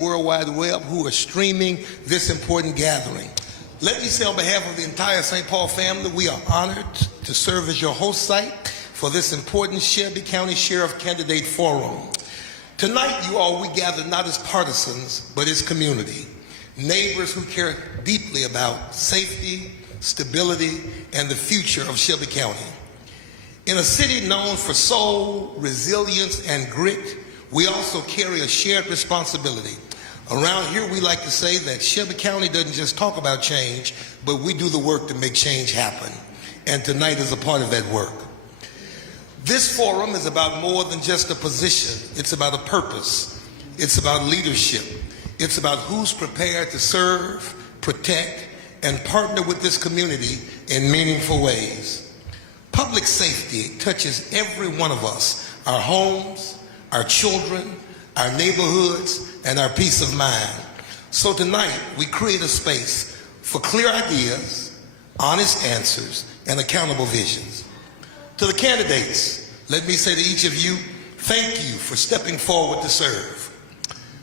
World Wide Web who are streaming this important gathering. Let me say on behalf of the entire St. Paul family, we are honored to serve as your host site for this important Shelby County Sheriff Candidate Forum. Tonight, we gather not as partisans, but as community. Neighbors who care deeply about safety, stability, and the future of Shelby County. In a city known for soul, resilience, and grit, we also carry a shared responsibility. Around here, we like to say that Shelby County doesn't just talk about change, but we do the work to make change happen. And tonight is a part of that work. This forum is about more than just a position. It's about a purpose. It's about leadership. It's about who's prepared to serve, protect, and partner with this community in meaningful ways. Public safety touches every one of us, our homes, our children, our neighborhoods, and our peace of mind. So tonight, we create a space for clear ideas, honest answers, and accountable visions. To the candidates, let me say to each of you, thank you for stepping forward to serve.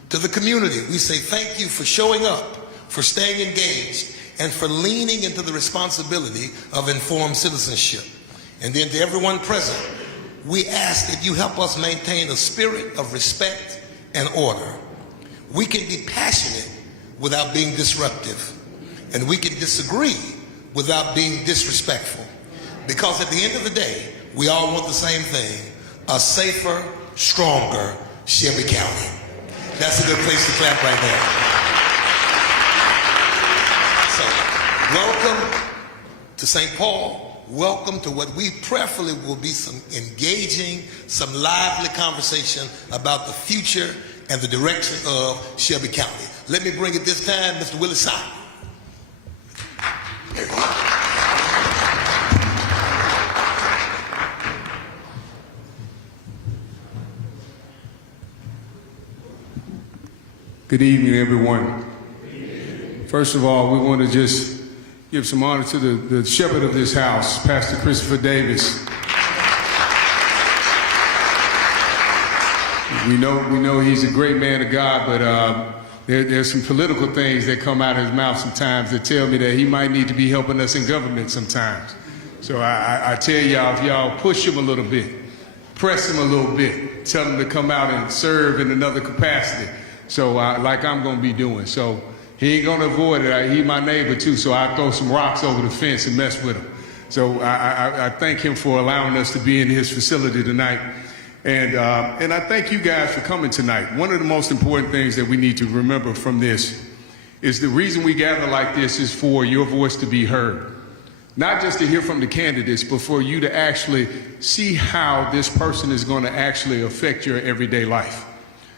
To the community, we say thank you for showing up, for staying engaged, and for leaning into the responsibility of informed citizenship. And then to everyone present, we ask that you help us maintain a spirit of respect and order. We can be passionate without being disruptive, and we can disagree without being disrespectful. Because at the end of the day, we all want the same thing, a safer, stronger Shelby County. That's a good place to clap right there. So, welcome to St. Paul. Welcome to what we prayerfully will be some engaging, some lively conversation about the future and the direction of Shelby County. Let me bring it this time, Mr. Willie Simon. There you go. Good evening, everyone. First of all, we want to just give some honor to the shepherd of this house, Pastor Christopher Davis. We know he's a great man of God, but there's some political things that come out of his mouth sometimes that tell me that he might need to be helping us in government sometimes. So I tell y'all, if y'all push him a little bit, press him a little bit, tell him to come out and serve in another capacity. So like I'm going to be doing. So he ain't going to avoid it. He's my neighbor too, so I throw some rocks over the fence and mess with him. So I thank him for allowing us to be in his facility tonight. And I thank you guys for coming tonight. One of the most important things that we need to remember from this is the reason we gather like this is for your voice to be heard. Not just to hear from the candidates, but for you to actually see how this person is going to actually affect your everyday life.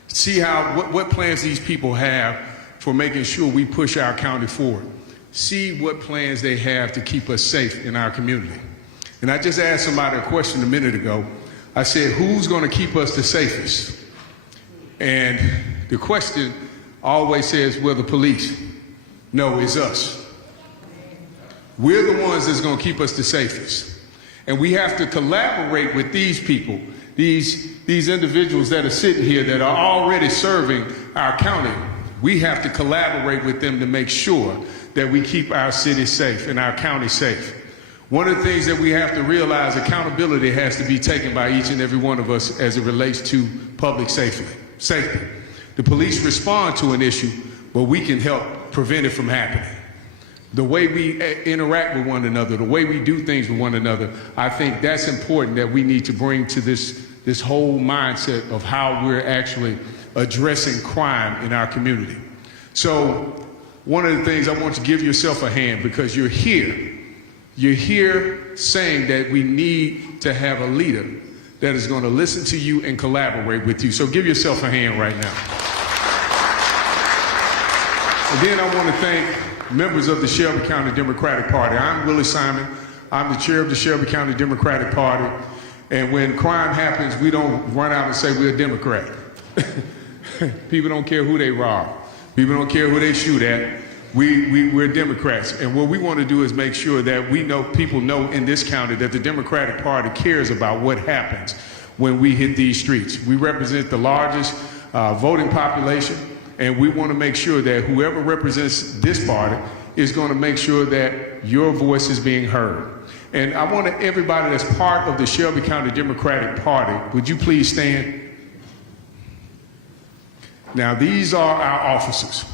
See what plans these people have for making sure we push our county forward. See what plans they have to keep us safe in our community. And I just asked somebody a question a minute ago. I said, who's going to keep us the safest? And the question always says, well, the police. No, it's us. We're the ones that's going to keep us the safest. And we have to collaborate with these people, these individuals that are sitting here that are already serving our county. We have to collaborate with them to make sure that we keep our city safe and our county safe. One of the things that we have to realize, accountability has to be taken by each and every one of us as it relates to public safety. The police respond to an issue, but we can help prevent it from happening. The way we interact with one another, the way we do things with one another, I think that's important that we need to bring to this whole mindset of how we're actually addressing crime in our community. So one of the things, I want to give yourself a hand because you're here. You're here saying that we need to have a leader that is going to listen to you and collaborate with you. So give yourself a hand right now. And then I want to thank members of the Shelby County Democratic Party. I'm Willie Simon. I'm the chair of the Shelby County Democratic Party. And when crime happens, we don't run out and say we're a Democrat. People don't care who they rob. People don't care who they shoot at. We're Democrats. And what we want to do is make sure that people know in this county that the Democratic Party cares about what happens when we hit these streets. We represent the largest voting population And we want to make sure that whoever represents this party is going to make sure that your voice is being heard. And I want everybody that's part of the Shelby County Democratic Party, would you please stand? Now, these are our officers.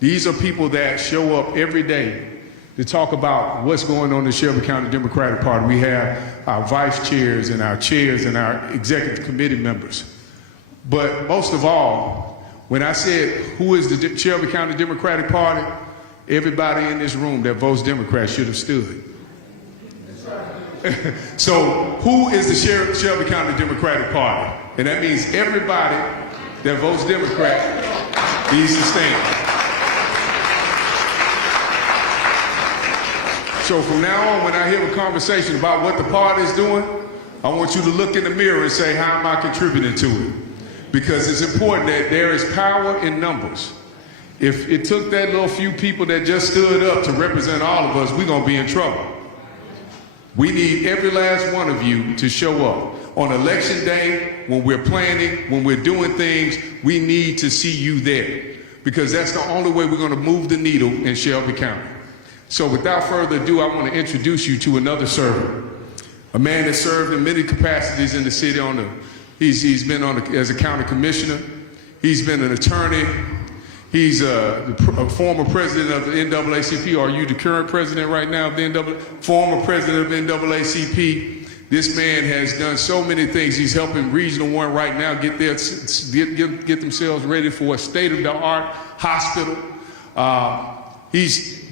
These are people that show up every day to talk about what's going on in the Shelby County Democratic Party. We have our vice chairs and our chairs and our executive committee members. But most of all, when I said, who is the Shelby County Democratic Party? Everybody in this room that votes Democrat should have stood. So who is the Shelby County Democratic Party? And that means everybody that votes Democrat needs to stand. So from now on, when I hear a conversation about what the party is doing, I want you to look in the mirror and say, how am I contributing to it? Because it's important that there is power in numbers. If it took that little few people that just stood up to represent all of us, we're going to be in trouble. We need every last one of you to show up. On election day, when we're planning, when we're doing things, we need to see you there. Because that's the only way we're going to move the needle in Shelby County. So without further ado, I want to introduce you to another servant. A man that served in many capacities in the city. He's been as a county commissioner. He's been an attorney. He's a former president of the NAACP. Are you the current president right now of the NAACP? Former president of NAACP. This man has done so many things. He's helping Regional 1 right now get themselves ready for a state-of-the-art hospital. He's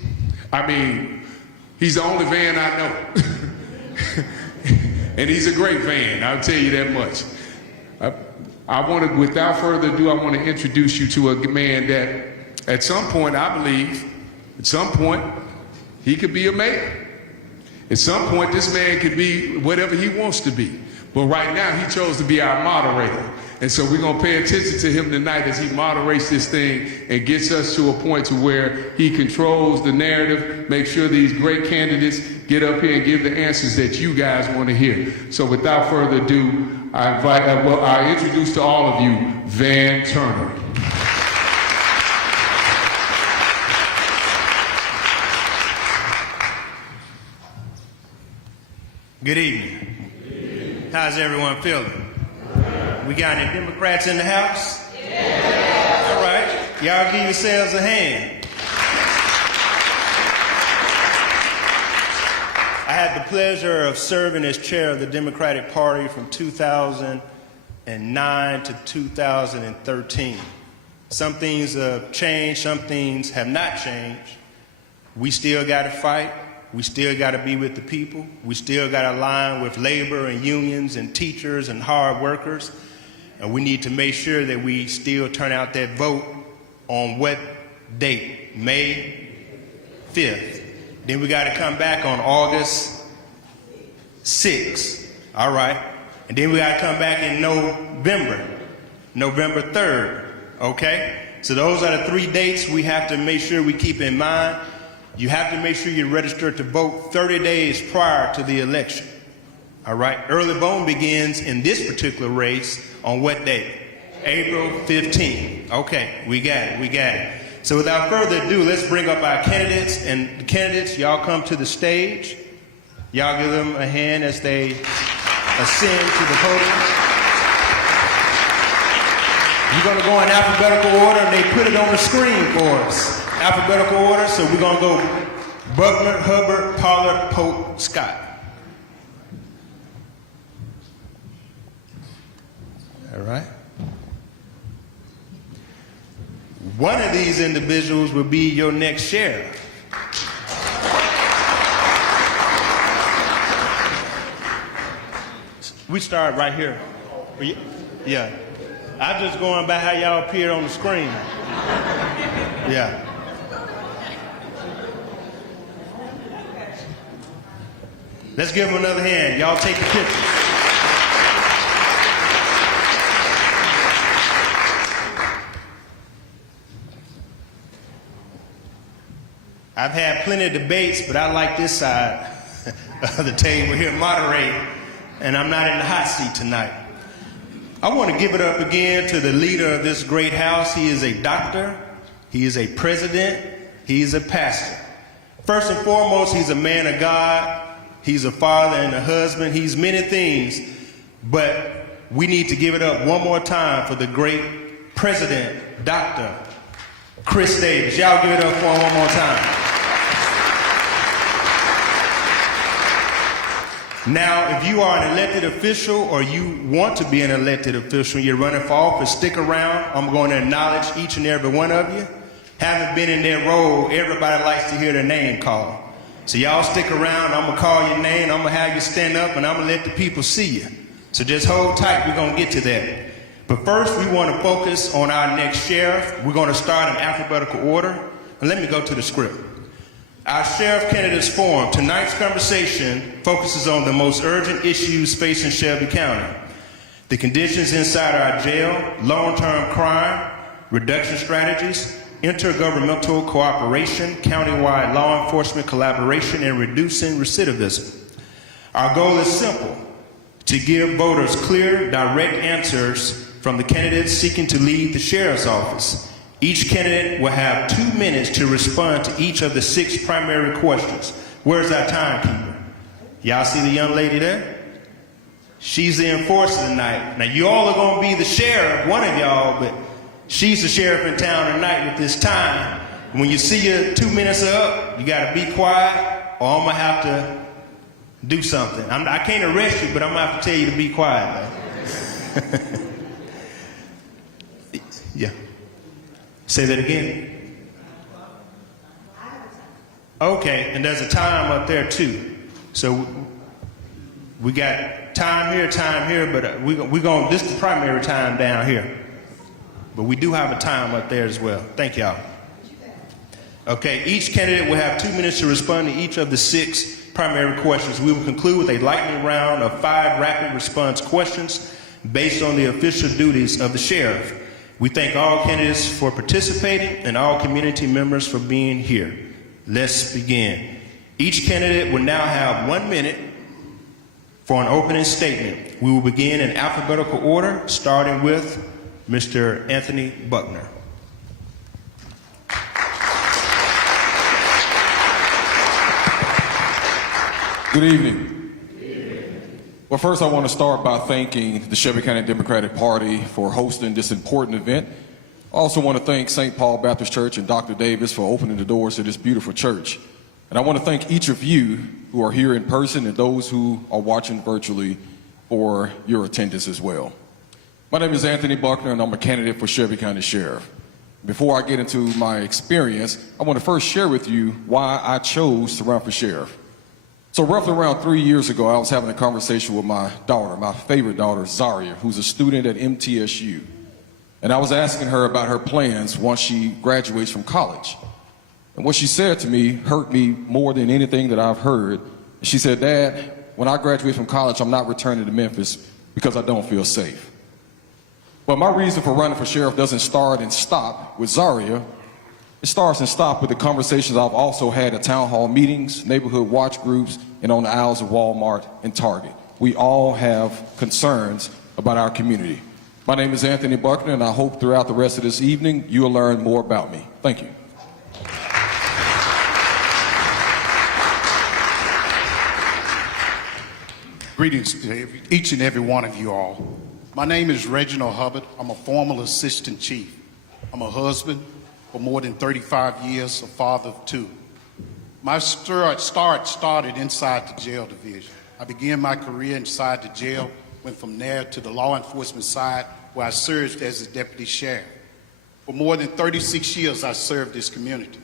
the only van I know. And he's a great van, I'll tell you that much. Without further ado, I want to introduce you to a man that at some point, I believe, he could be a mayor. At some point, this man could be whatever he wants to be. But right now, he chose to be our moderator. And so we're going to pay attention to him tonight as he moderates this thing and gets us to a point to where he controls the narrative, make sure these great candidates get up here and give the answers that you guys want to hear. So without further ado, I introduce to all of you, Van Turner. Good evening. How's everyone feeling? We got any Democrats in the house? Yeah. All right. Y'all give yourselves a hand. I had the pleasure of serving as chair of the Democratic Party from 2009 to 2013. Some things have changed, some things have not changed. We still got to fight. We still got to be with the people. We still got to align with labor and unions and teachers and hard workers. And we need to make sure that we still turn out that vote on what date? May 5th. Then we got to come back on August 6th. All right. And then we got to come back in November 3rd. Okay? So those are the 3 dates we have to make sure we keep in mind. You have to make sure you're registered to vote 30 days prior to the election. All right? Early voting begins in this particular race on what day? April 15th. Okay, we got it. So without further ado, let's bring up our candidates. And the candidates, y'all come to the stage. Y'all give them a hand as they ascend to the podium. You're going to go in alphabetical order, and they put it on the screen for us. Alphabetical order, so we're going to go Buckner, Hubbard, Pollard, Pope, Scott. All right. One of these individuals will be your next sheriff. We start right here. Yeah. I'm just going by how y'all appeared on the screen. Yeah. Let's give them another hand. Y'all take the picture. I've had plenty of debates, but I like this side of the table here, moderating, and I'm not in the hot seat tonight. I want to give it up again to the leader of this great house. He is a doctor, he is a president, he is a pastor. First and foremost, he's a man of God, he's a father and a husband, he's many things, but we need to give it up one more time for the great president, Dr. Chris Davis. Y'all give it up for him one more time. Now, if you are an elected official or you want to be an elected official and you're running for office, stick around. I'm going to acknowledge each and every one of you. Having been in that role, everybody likes to hear their name called. So y'all stick around. I'm going to call your name. I'm going to have you stand up and I'm going to let the people see you. So just hold tight. We're going to get to that. But first, we want to focus on our next sheriff. We're going to start in alphabetical order. And let me go to the script. Our Sheriff Candidates Forum. Tonight's conversation focuses on the most urgent issues facing Shelby County. The conditions inside our jail, long-term crime, reduction strategies, intergovernmental cooperation, countywide law enforcement collaboration, and reducing recidivism. Our goal is simple: to give voters clear, direct answers from the candidates seeking to lead the sheriff's office. Each candidate will have 2 minutes to respond to each of the 6 primary questions. Where's our timekeeper? Y'all see the young lady there? She's the enforcer tonight. Now, you all are going to be the sheriff, one of y'all, but she's the sheriff in town tonight with this time. When you see your 2 minutes are up, you got to be quiet, or I'm going to have to do something. I can't arrest you, but I'm going to have to tell you to be quiet. Yeah. Say that again. Okay, and there's a time up there too. So we got time here, but we going this is the primary time down here. But we do have a time up there as well. Thank y'all. Okay, each candidate will have 2 minutes to respond to each of the 6 primary questions. We will conclude with a lightning round of 5 rapid response questions based on the official duties of the sheriff. We thank all candidates for participating and all community members for being here. Let's begin. Each candidate will now have 1 minute for an opening statement. We will begin in alphabetical order, starting with Mr. Anthony Buckner. Good evening. Well, first I want to start by thanking the Shelby County Democratic Party for hosting this important event. I also want to thank St. Paul Baptist Church and Dr. Davis for opening the doors to this beautiful church. And I want to thank each of you who are here in person and those who are watching virtually for your attendance as well. My name is Anthony Buckner and I'm a candidate for Shelby County Sheriff. Before I get into my experience, I want to first share with you why I chose to run for sheriff. So roughly around 3 years ago, I was having a conversation with my daughter, my favorite daughter, Zaria, who's a student at MTSU. And I was asking her about her plans once she graduates from college. And what she said to me hurt me more than anything that I've heard. She said, "Dad, when I graduate from college, I'm not returning to Memphis because I don't feel safe." But my reason for running for sheriff doesn't start and stop with Zaria. It starts and stops with the conversations I've also had at town hall meetings, neighborhood watch groups, and on the aisles of Walmart and Target. We all have concerns about our community. My name is Anthony Buckner, and I hope throughout the rest of this evening you'll learn more about me. Thank you. Greetings to each and every one of you all. My name is Reginald Hubbard. I'm a former assistant chief. I'm a husband for more than 35 years, a father of 2. My start started inside the jail division. I began my career inside the jail, went from there to the law enforcement side, where I served as a deputy sheriff. For more than 36 years, I served this community.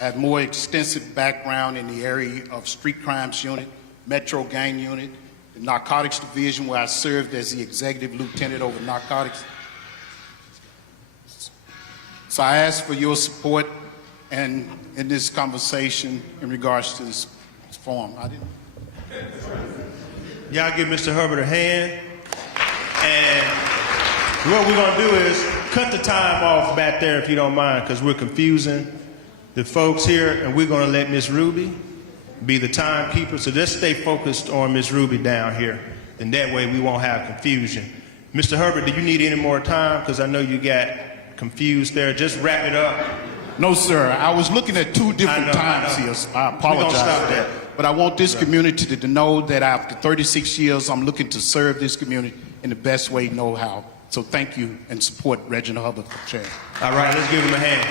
I have more extensive background in the area of street crimes unit, metro gang unit, the narcotics division, where I served as the executive lieutenant over narcotics. So I ask for your support and in this conversation in regards to this forum. Y'all give Mr. Hubbard a hand. And what we're going to do is cut the time off back there, if you don't mind, because we're confusing the folks here, and we're going to let Miss Ruby be the timekeeper. So just stay focused on Miss Ruby down here, and that way we won't have confusion. Mr. Herbert, do you need any more time? Because I know you got confused there. Just wrap it up. No, sir. I was looking at two different times here. So I apologize. We're gonna stop that. But I want this community to know that after 36 years, I'm looking to serve this community in the best way know how. So thank you and support Reginald Hubbard for chair. All right, let's give him a hand.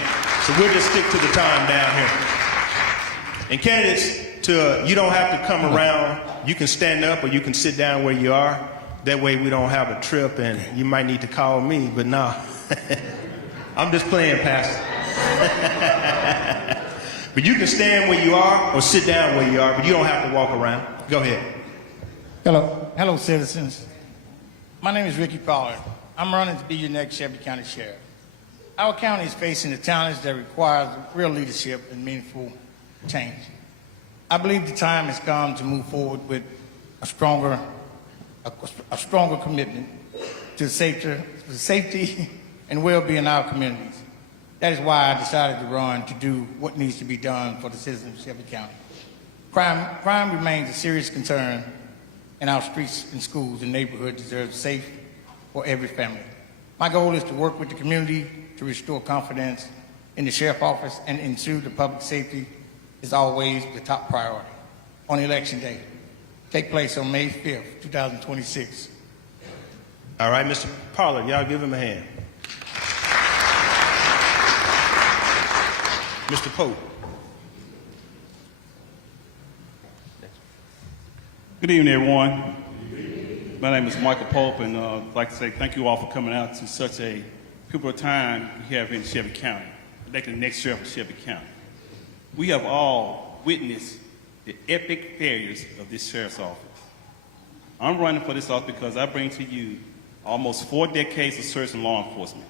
So we'll just stick to the time down here. And candidates, you don't have to come around. You can stand up or you can sit down where you are. That way we don't have a trip and you might need to call me, but nah. I'm just playing, Pastor. But you can stand where you are or sit down where you are, but you don't have to walk around. Go ahead. Hello, citizens. My name is Ricky Pollard. I'm running to be your next Shelby County Sheriff. Our county is facing a challenge that requires real leadership and meaningful change. I believe the time has come to move forward with a stronger commitment to the safety and well-being of our communities. That is why I decided to run to do what needs to be done for the citizens of Shelby County. Crime remains a serious concern, and our streets and schools and neighborhoods deserve safe for every family. My goal is to work with the community to restore confidence in the sheriff's office and ensure the public safety is always the top priority. On election day, take place on May 5th, 2026. All right, Mr. Pollard, y'all give him a hand. Mr. Pope. Good evening, everyone. My name is Michael Pope, and I'd like to say thank you all for coming out to such a pivotal time we have in Shelby County, electing the next sheriff of Shelby County. We have all witnessed the epic failures of this sheriff's office. I'm running for this office because I bring to you almost 4 decades of service in law enforcement.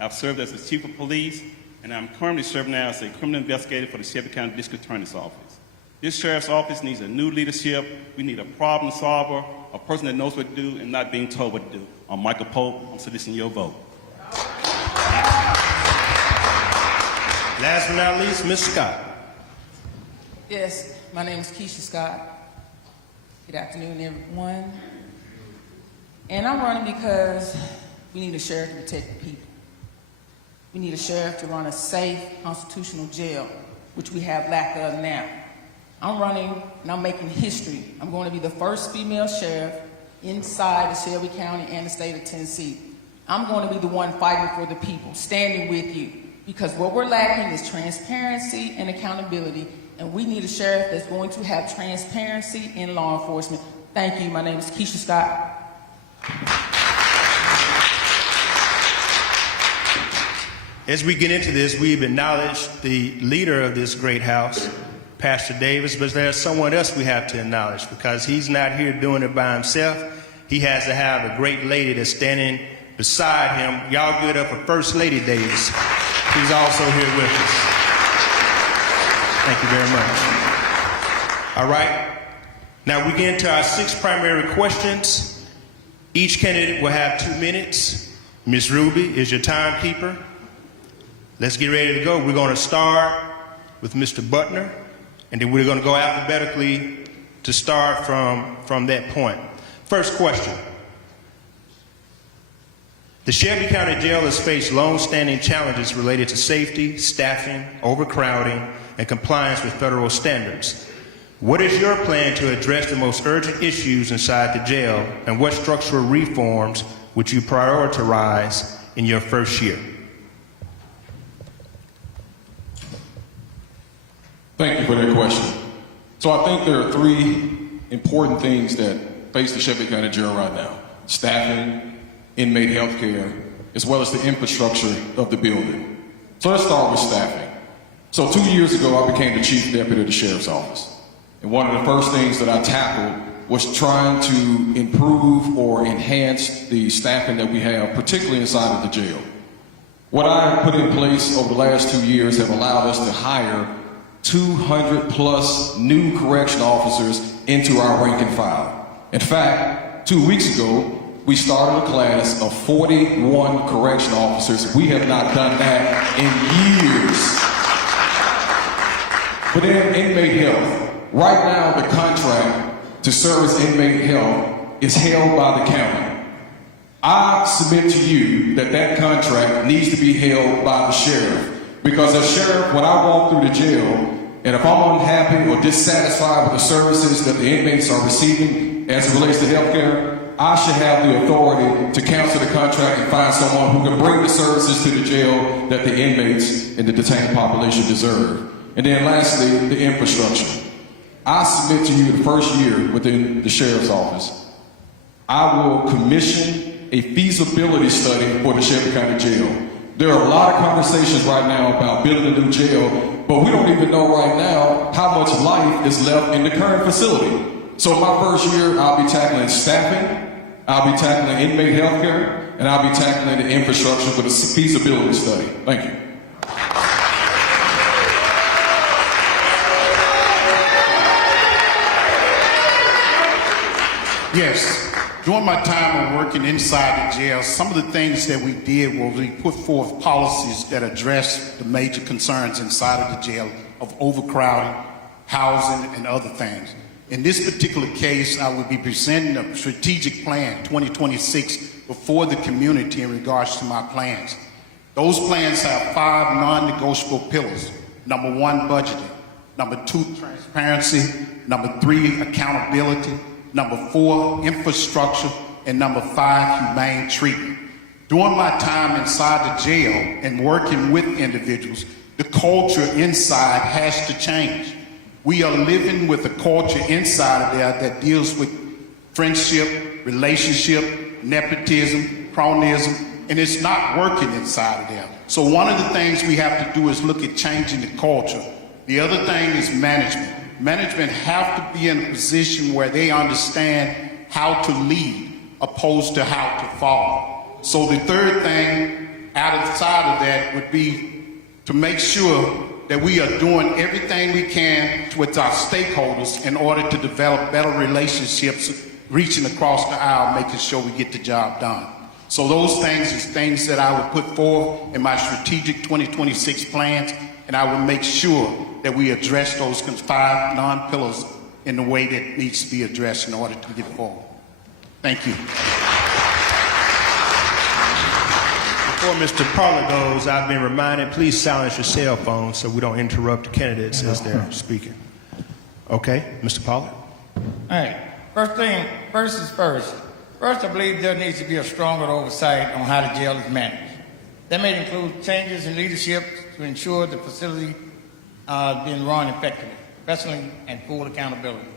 I've served as the chief of police, and I'm currently serving now as a criminal investigator for the Shelby County District Attorney's Office. This sheriff's office needs a new leadership. We need a problem solver, a person that knows what to do and not being told what to do. I'm Michael Pope. I'm soliciting your vote. Last but not least, Ms. Scott. Yes, my name is Keisha Scott. Good afternoon, everyone. And I'm running because we need a sheriff to protect the people. We need a sheriff to run a safe, constitutional jail, which we have lack of now. I'm running and I'm making history. I'm going to be the first female sheriff inside the Shelby County and the state of Tennessee. I'm going to be the one fighting for the people, standing with you, because what we're lacking is transparency and accountability, and we need a sheriff that's going to have transparency in law enforcement. Thank you. My name is Keisha Scott. As we get into this, we've acknowledged the leader of this great house, Pastor Davis, but there's someone else we have to acknowledge because he's not here doing it by himself. He has to have a great lady that's standing beside him. Y'all give it up for First Lady Davis. She's also here with us. Thank you very much. All right. Now we get into our 6 primary questions. Each candidate will have 2 minutes. Ms. Ruby is your timekeeper. Let's get ready to go. We're going to start with Mr. Butner, and then we're going to go alphabetically to start from that point. First question. The Shelby County Jail has faced long-standing challenges related to safety, staffing, overcrowding, and compliance with federal standards. What is your plan to address the most urgent issues inside the jail, and what structural reforms would you prioritize in your first year? Thank you for that question. So I think there are 3 important things that face the Shelby County Jail right now: staffing, inmate health care, as well as the infrastructure of the building. So let's start with staffing. So 2 years ago, I became the chief deputy of the sheriff's office. And one of the first things that I tackled was trying to improve or enhance the staffing that we have, particularly inside of the jail. What I put in place over the last 2 years have allowed us to hire 200 plus new correctional officers into our rank and file. In fact, 2 weeks ago, we started a class of 41 correctional officers. We have not done that in years. But then inmate health. Right now, the contract to service inmate health is held by the county. I submit to you that that contract needs to be held by the sheriff. Because as sheriff, when I walk through the jail, and if I'm unhappy or dissatisfied with the services that the inmates are receiving as it relates to healthcare, I should have the authority to cancel the contract and find someone who can bring the services to the jail that the inmates and the detained population deserve. And then lastly, the infrastructure. I submit to you the first year within the sheriff's office, I will commission a feasibility study for the Shelby County Jail. There are a lot of conversations right now about building a new jail, but we don't even know right now how much life is left in the current facility. So my first year, I'll be tackling staffing, I'll be tackling inmate health care, and I'll be tackling the infrastructure for the feasibility study. Thank you. Yes, during my time of working inside the jail, some of the things that we did was we put forth policies that address the major concerns inside of the jail of overcrowding, housing, and other things. In this particular case, I will be presenting a strategic plan 2026 before the community in regards to my plans. Those plans have 5 non-negotiable pillars. Number 1, budgeting. Number 2, transparency. Number 3, accountability. Number 4, infrastructure. And number 5, humane treatment. During my time inside the jail and working with individuals, the culture inside has to change. We are living with a culture inside of there that deals with friendship, relationship, nepotism, cronyism, and it's not working inside of there. So one of the things we have to do is look at changing the culture. The other thing is management. Management have to be in a position where they understand how to lead opposed to how to follow. So the third thing outside of that would be to make sure that we are doing everything we can with our stakeholders in order to develop better relationships, reaching across the aisle, making sure we get the job done. So those things is things that I would put forth in my strategic 2026 plans, and I will make sure that we address those 5 non-pillars in the way that needs to be addressed in order to get forward. Thank you. Before Mr. Parler goes, I've been reminded, please silence your cell phone so we don't interrupt the candidates as they're speaking. Okay, Mr. Parler? All right. First is first. First, I believe there needs to be a stronger oversight on how the jail is managed. That may include changes in leadership to ensure the facility is being run effectively, professionally, and full accountability.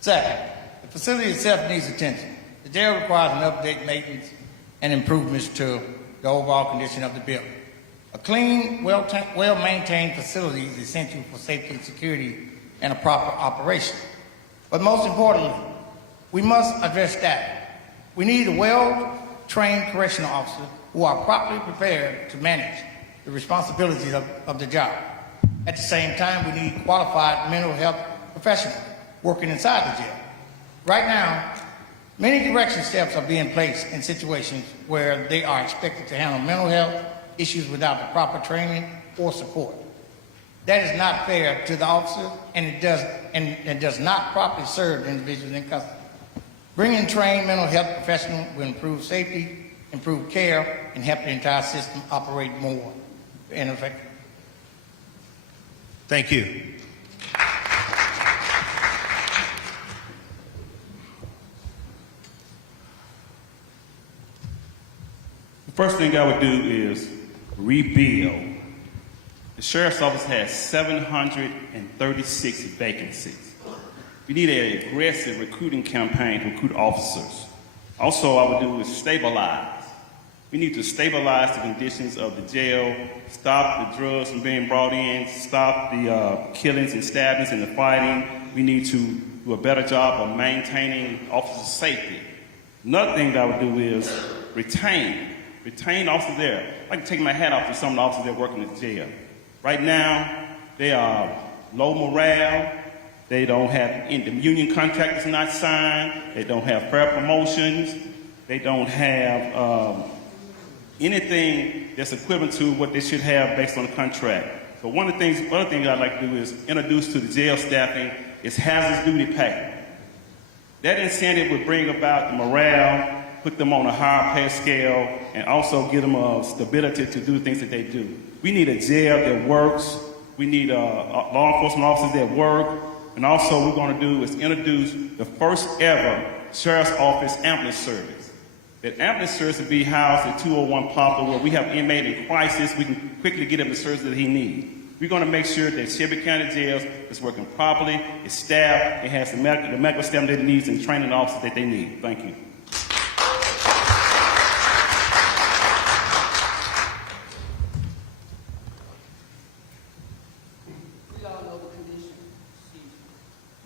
Second, the facility itself needs attention. The jail requires an update, maintenance, and improvements to the overall condition of the building. A clean, well-maintained facility is essential for safety and security and a proper operation. But most importantly, we must address that. We need a well-trained correctional officer who are properly prepared to manage the responsibilities of the job. At the same time, we need qualified mental health professionals working inside the jail. Right now, many correction steps are being placed in situations where they are expected to handle mental health issues without the proper training or support. That is not fair to the officer, and it does not properly serve the individuals in custody. Bringing trained mental health professionals will improve safety, improve care, and help the entire system operate more effectively. Thank you. The first thing I would do is rebuild. The sheriff's office has 736 vacancies. We need an aggressive recruiting campaign to recruit officers. Also, I would do is stabilize. We need to stabilize the conditions of the jail, stop the drugs from being brought in, stop the killings and stabbings and the fighting. We need to do a better job of maintaining officer safety. Another thing that I would do is retain officers there. I can take my hat off to some of the officers that work in the jail. Right now, they are low morale. They don't have, the union contract is not signed. They don't have fair promotions. They don't have anything that's equivalent to what they should have based on the contract. So one of the things, other thing I'd like to do is introduce to the jail staffing is hazardous duty pay. That incentive would bring about the morale put them on a higher pay scale, and also give them stability to do things that they do. We need a jail that works. We need law enforcement officers that work. And also what we're going to do is introduce the first ever Sheriff's Office ambulance service. That ambulance service will be housed at 201 Poplar, where we have an inmate in crisis. We can quickly get him the service that he needs. We're going to make sure that Shelby County Jails is working properly, it's staffed, it has the medical staff that it needs, and training officers that they need. Thank you.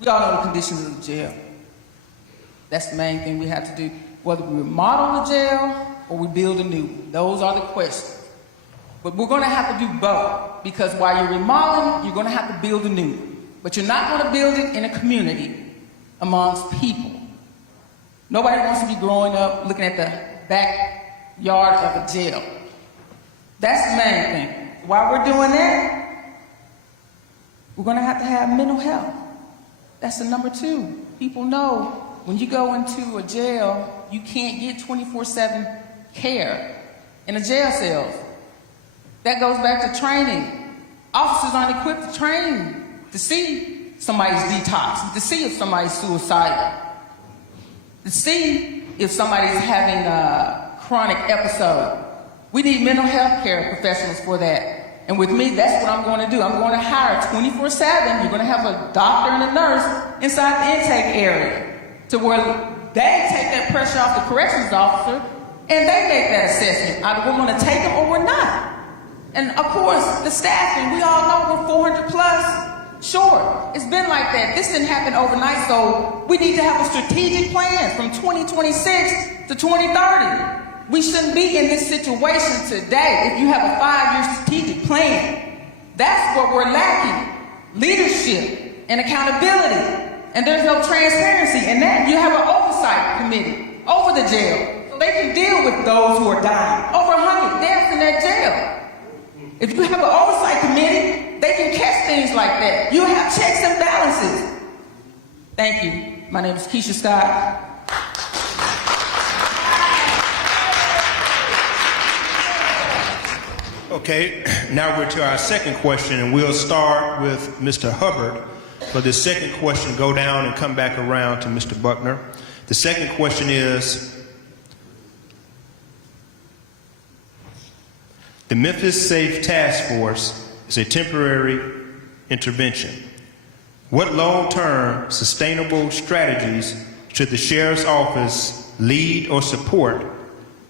We all know the conditions of the jail. That's the main thing we have to do. Whether we remodel the jail or we build a new one, those are the questions. But we're going to have to do both, because while you're remodeling, you're going to have to build a new one. But you're not going to build it in a community amongst people. Nobody wants to be growing up looking at the backyard of a jail. That's the main thing. While we're doing that, we're going to have mental health. That's the number two. People know when you go into a jail, you can't get 24/7 care in a jail cell. That goes back to training. Officers aren't equipped to train to see somebody's detox, to see if somebody's suicidal, to see if somebody's having a chronic episode. We need mental health care professionals for that. And with me, that's what I'm going to do. I'm going to hire 24/7. You're going to have a doctor and a nurse inside the intake area to where they take that pressure off the corrections officer and they make that assessment. Either we're going to take them or we're not. And of course, the staffing, we all know we're 400 plus short. It's been like that. This didn't happen overnight, so we need to have a strategic plan from 2026 to 2030. We shouldn't be in this situation today if you have a 5-year strategic plan. That's what we're lacking. Leadership and accountability. And there's no transparency in that. You have an oversight committee over the jail so they can deal with those who are dying. Over 100 deaths in that jail. If you have an oversight committee, they can catch things like that. You have checks and balances. Thank you. My name is Keisha Scott. Okay, now we're to our second question, and we'll start with Mr. Hubbard. For the second question, go down and come back around to Mr. Buckner. The second question is, the Memphis Safe Task Force is a temporary intervention. What long-term sustainable strategies should the Sheriff's Office lead or support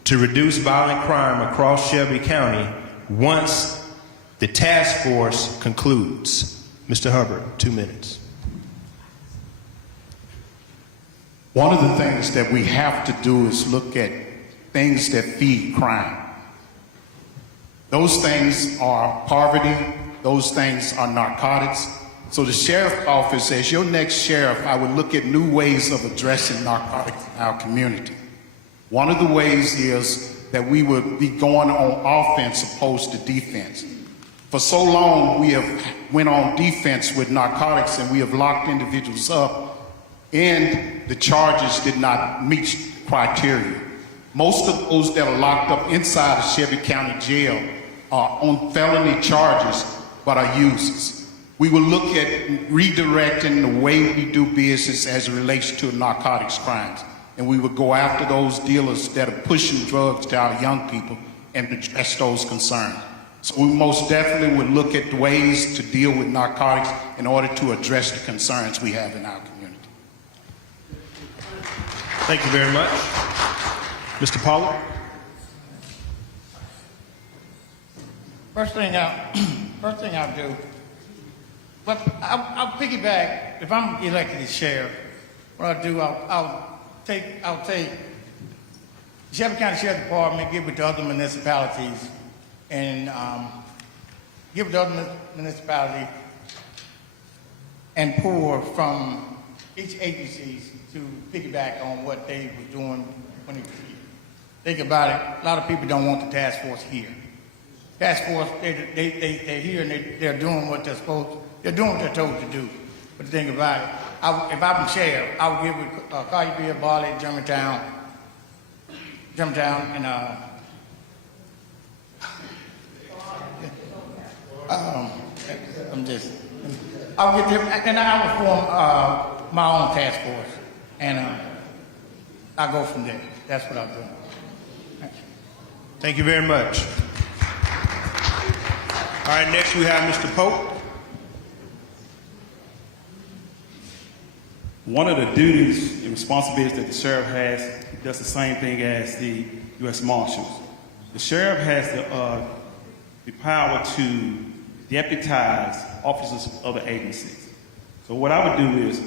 to reduce violent crime across Shelby County once the task force concludes? Mr. Hubbard, 2 minutes. One of the things that we have to do is look at things that feed crime. Those things are poverty, those things are narcotics. So the sheriff's office, as your next sheriff, I would look at new ways of addressing narcotics in our community. One of the ways is that we would be going on offense opposed to defense. For so long, we have went on defense with narcotics and we have locked individuals up and the charges did not meet criteria. Most of those that are locked up inside of Shelby County Jail are on felony charges but are users. We will look at redirecting the way we do business as it relates to narcotics crimes. And we would go after those dealers that are pushing drugs to our young people and address those concerns. So we most definitely would look at ways to deal with narcotics in order to address the concerns we have in our community. Thank you very much. Mr. Pollard? First thing I'll do, but I'll piggyback. If I'm elected as sheriff, what I'll do, I'll take Shelby County Sheriff Department, give it to other municipalities, and give it to other municipalities and pour from each agency to piggyback on what they were doing when they were here. Think about it, a lot of people don't want the task force here. Task force, they're here and they're doing what they're supposed to, they're doing what they're told to do. But the thing about it, if I'm sheriff, I would give it Collierville, Barlett, Germantown, Germantown, and I'll get there, and I will form my own task force, and I'll go from there. That's what I'll do. Thank you very much. All right, next we have Mr. Pope. One of the duties and responsibilities that the sheriff has, he does the same thing as the U.S. Marshals. The sheriff has the power to deputize officers of other agencies. So what I would do is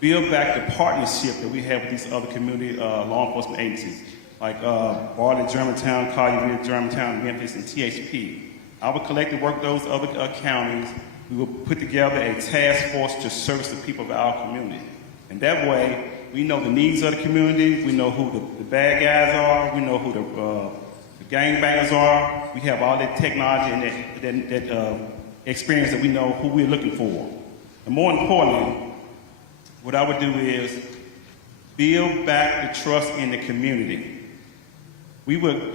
build back the partnership that we have with these other community law enforcement agencies, like Bartlett, Germantown, Collierville, Germantown, Memphis, and THP. I would collectively work those other counties. We will put together a task force to service the people of our community. And that way, we know the needs of the community, we know who the bad guys are, we know who the gangbangers are. We have all that technology and that experience that we know who we're looking for. And more importantly, what I would do is build back the trust in the community. We would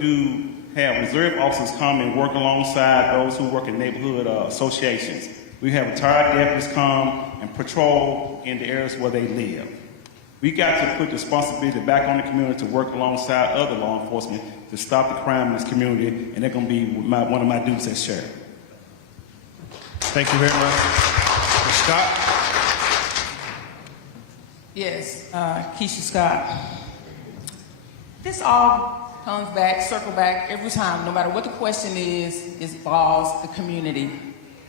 have reserve officers come and work alongside those who work in neighborhood associations. We have retired deputies come and patrol in the areas where they live. We got to put the responsibility back on the community to work alongside other law enforcement to stop the crime in this community, and that's going to be one of my duties as sheriff. Thank you very much. Ms. Scott? Yes, Keisha Scott. This all comes back, circle back every time, no matter what the question is, it involves the community.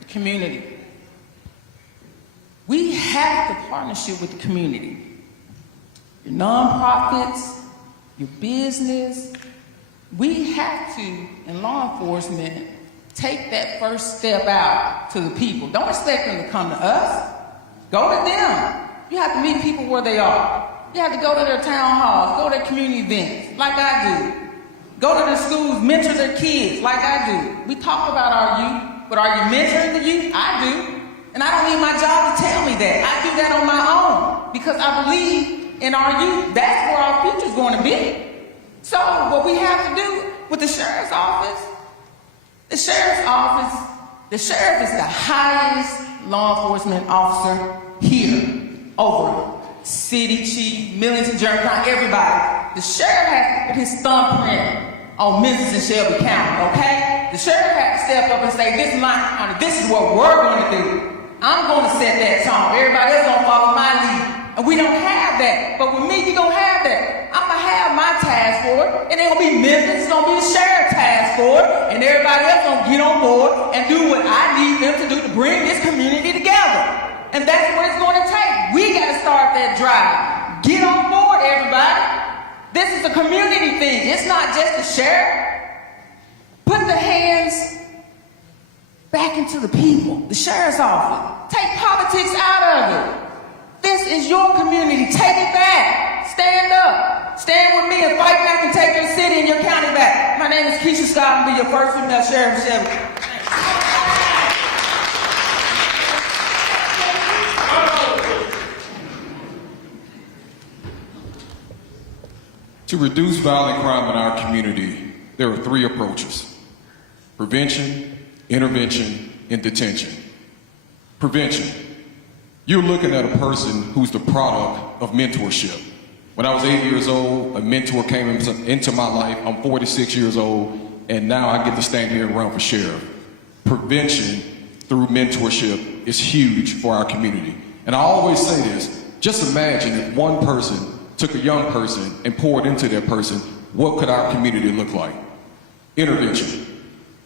The community. We have to partnership with the community. Your nonprofits, your business. We have to, in law enforcement, take that first step out to the people. Don't expect them to come to us. Go to them. You have to meet people where they are. You have to go to their town halls, go to their community events, like I do. Go to their schools, mentor their kids, like I do. We talk about our youth, but are you mentoring the youth? I do. And I don't need my job to tell me that. I do that on my own because I believe in our youth. That's where our future is going to be. So what we have to do with the sheriff's office, the sheriff is the highest law enforcement officer here over city chief, Millington, Germantown, everybody. The sheriff has to put his thumbprint on Memphis and Shelby County, okay? The sheriff has to step up and say, this is my county, this is what we're going to do. I'm going to set that tone. Everybody else going to follow my lead. And we don't have that. But with me, you're going to have that. I'm going to have my task force. It ain't going to be Memphis. It's going to be the sheriff's task force. And everybody else going to get on board and do what I need them to do to bring this community together. And that's what it's going to take. We got to start that drive. Get on board, everybody. This is a community thing. It's not just the sheriff. Put the hands back into the people, the sheriff's office. Take politics out of it. This is your community. Take it back. Stand up. Stand with me and fight back and take your city and your county back. My name is Keisha Scott. I'll be your first female sheriff in Shelby. To reduce violent crime in our community, there are three approaches: prevention, intervention, and detention. Prevention. You're looking at a person who's the product of mentorship. When I was 8 years old, a mentor came into my life. I'm 46 years old, and now I get to stand here and run for sheriff. Prevention through mentorship is huge for our community. And I always say this, just imagine if one person took a young person and poured into that person, what could our community look like? Intervention.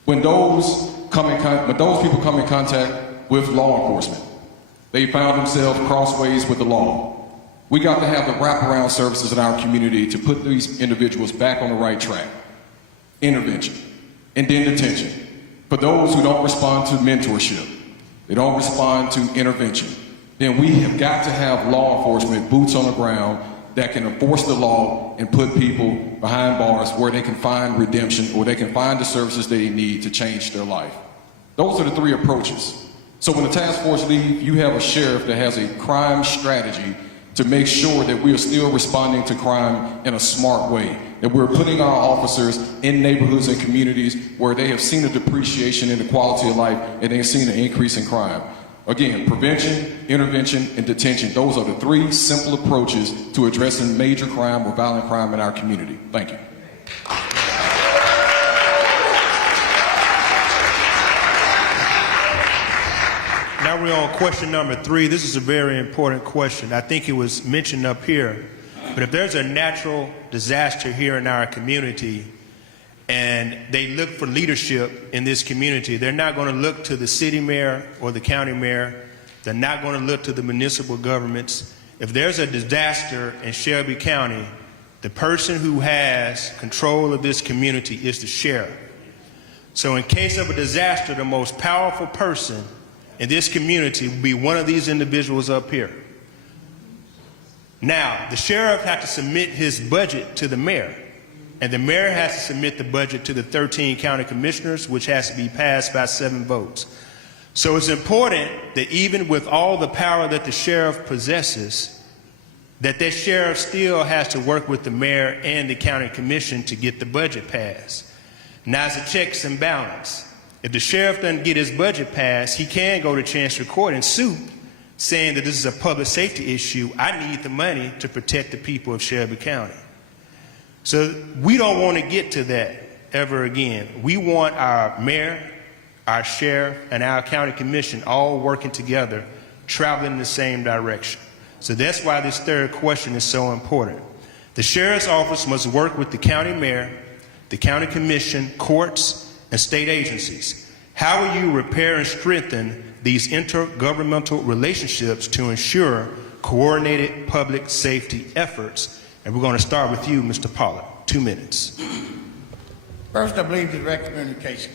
When those people come in contact with law enforcement, they found themselves crossways with the law. We got to have the wraparound services in our community to put these individuals back on the right track. Intervention. And then detention. For those who don't respond to mentorship, they don't respond to intervention, then we have got to have law enforcement boots on the ground that can enforce the law and put people behind bars where they can find redemption or they can find the services they need to change their life. Those are the three approaches. So when the task force leaves, you have a sheriff that has a crime strategy to make sure that we are still responding to crime in a smart way, that we're putting our officers in neighborhoods and communities where they have seen a depreciation in the quality of life and they've seen an increase in crime. Again, prevention, intervention, and detention. Those are the three simple approaches to addressing major crime or violent crime in our community. Thank you. Now we're on question number 3. This is a very important question. I think it was mentioned up here. But if there's a natural disaster here in our community and they look for leadership in this community, they're not going to look to the city mayor or the county mayor. They're not going to look to the municipal governments. If there's a disaster in Shelby County, the person who has control of this community is the sheriff. So in case of a disaster, the most powerful person in this community will be one of these individuals up here. Now, the sheriff has to submit his budget to the mayor, and the mayor has to submit the budget to the 13 county commissioners, which has to be passed by 7 votes. So it's important that even with all the power that the sheriff possesses, that sheriff still has to work with the mayor and the county commission to get the budget passed. Now, it's a checks and balance. If the sheriff doesn't get his budget passed, he can go to Chancery Court and sue, saying that this is a public safety issue. I need the money to protect the people of Shelby County. So we don't want to get to that ever again. We want our mayor, our sheriff, and our county commission all working together, traveling in the same direction. So that's why this third question is so important. The sheriff's office must work with the county mayor, the county commission, courts, and state agencies. How will you repair and strengthen these intergovernmental relationships to ensure coordinated public safety efforts? And we're going to start with you, Mr. Pollard. 2 minutes. First, I believe direct communication.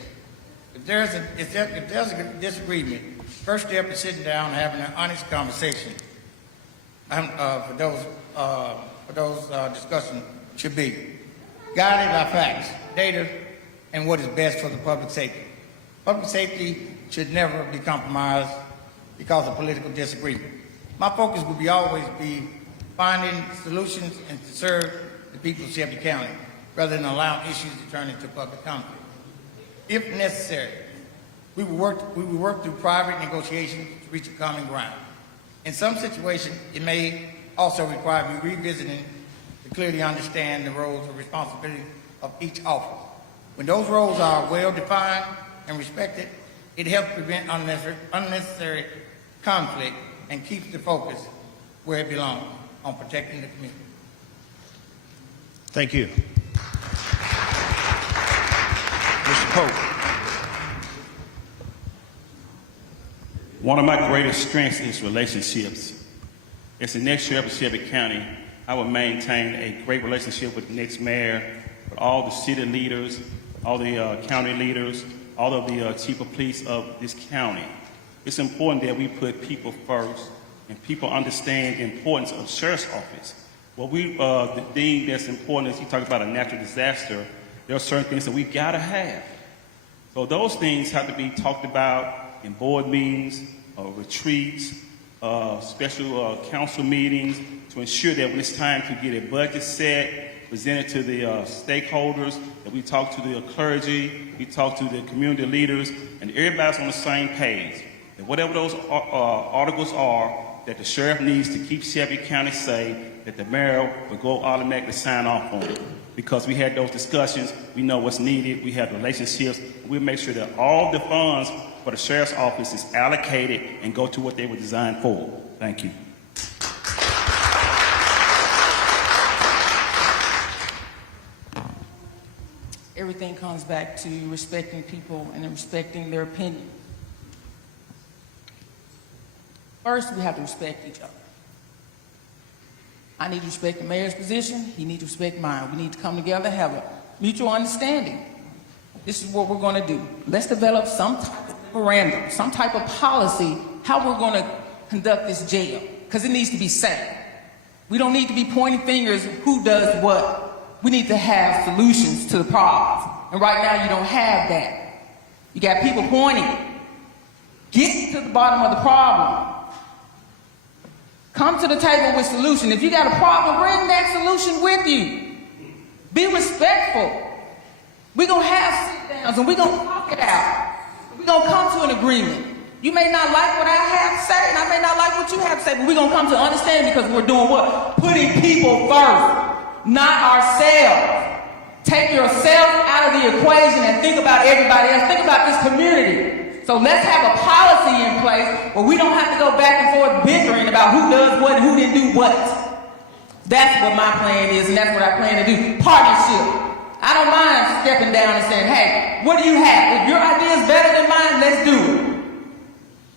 If there's a disagreement, first step is sitting down and having an honest conversation. For those discussions should be guided by facts, data, and what is best for the public safety. Public safety should never be compromised because of political disagreement. My focus will always be finding solutions and to serve the people of Shelby County rather than allowing issues to turn into public conflict. If necessary, we will work through private negotiations to reach a common ground. In some situations, it may also require me revisiting to clearly understand the roles and responsibilities of each office. When those roles are well defined and respected, it helps prevent unnecessary conflict and keeps the focus where it belongs, on protecting the community. Thank you. Mr. Pope. One of my greatest strengths is relationships. As the next sheriff of Shelby County, I will maintain a great relationship with the next mayor, with all the city leaders, all the county leaders, all of the chief of police of this county. It's important that we put people first and people understand the importance of the sheriff's office. What we deem that's important is you talk about a natural disaster, there are certain things that we gotta have. So those things have to be talked about in board meetings, retreats, special council meetings to ensure that when it's time to get a budget set, presented to the stakeholders, that we talk to the clergy, we talk to the community leaders, and everybody's on the same page. And whatever those articles are that the sheriff needs to keep Shelby County safe, that the mayor will go automatically sign off on it. Because we had those discussions, we know what's needed, we have relationships, we'll make sure that all the funds for the sheriff's office is allocated and go to what they were designed for. Thank you. Everything comes back to respecting people and respecting their opinion. First, we have to respect each other. I need to respect the mayor's position. He needs to respect mine. We need to come together, have a mutual understanding. This is what we're going to do. Let's develop some type of memorandum, some type of policy, how we're going to conduct this jail, because it needs to be safe. We don't need to be pointing fingers who does what. We need to have solutions to the problems. And right now, you don't have that. You got people pointing. Get to the bottom of the problem. Come to the table with solution. If you got a problem, bring that solution with you. Be respectful. We're going to have sit-downs and we're going to talk it out. We're going to come to an agreement. You may not like what I have to say, and I may not like what you have to say, but we're going to come to understanding because we're doing what? Putting people first, not ourselves. Take yourself out of the equation and think about everybody else. Think about this community. So let's have a policy in place where we don't have to go back and forth bickering about who does what and who didn't do what. That's what my plan is, and that's what I plan to do. Partnership. I don't mind stepping down and saying, hey, what do you have? If your idea is better than mine, let's do it.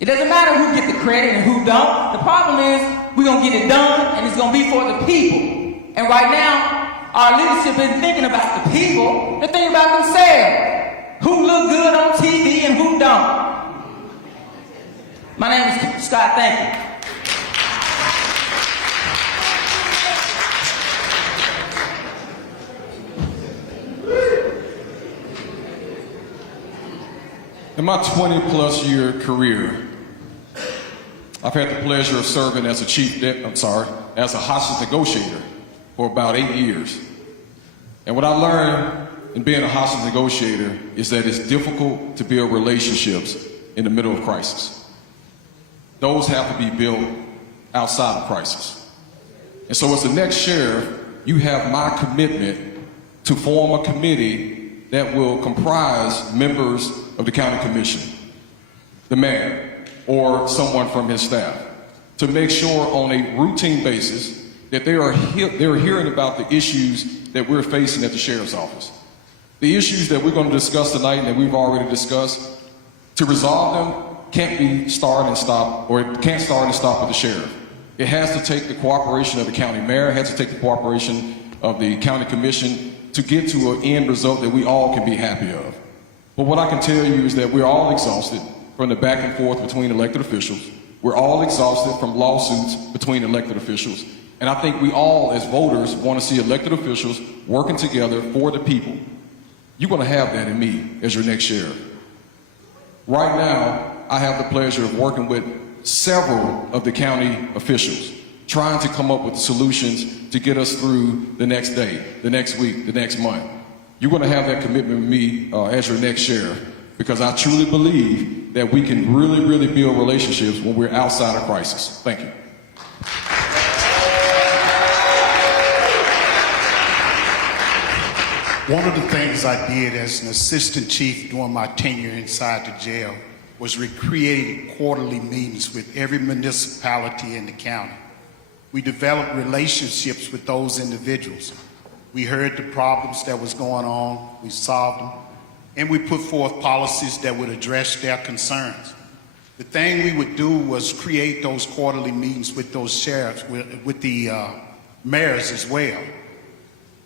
It doesn't matter who gets the credit and who don't. The problem is we're going to get it done, and it's going to be for the people. And right now, our leadership isn't thinking about the people. They're thinking about themselves. Who look good on TV and who don't. My name is Keisha Scott. Thank you. In my 20-plus year career, I've had the pleasure of serving as as a hostage negotiator for about 8 years. And what I learned in being a hostage negotiator is that it's difficult to build relationships in the middle of crisis. Those have to be built outside of crisis. And so as the next sheriff, you have my commitment to form a committee that will comprise members of the county commission, the mayor, or someone from his staff, to make sure on a routine basis that they're hearing about the issues that we're facing at the sheriff's office. The issues that we're going to discuss tonight and that we've already discussed, to resolve them can't be start and stop, or it can't start and stop with the sheriff. It has to take the cooperation of the county mayor, it has to take the cooperation of the county commission to get to an end result that we all can be happy of. But what I can tell you is that we're all exhausted from the back and forth between elected officials. We're all exhausted from lawsuits between elected officials. And I think we all, as voters, want to see elected officials working together for the people. You're going to have that in me as your next sheriff. Right now, I have the pleasure of working with several of the county officials, trying to come up with solutions to get us through the next day, the next week, the next month. You're going to have that commitment with me as your next sheriff, because I truly believe that we can really, really build relationships when we're outside of crisis. Thank you. One of the things I did as an assistant chief during my tenure inside the jail was recreate quarterly meetings with every municipality in the county. We developed relationships with those individuals. We heard the problems that was going on, we solved them, and we put forth policies that would address their concerns. The thing we would do was create those quarterly meetings with those sheriffs, with the mayors as well,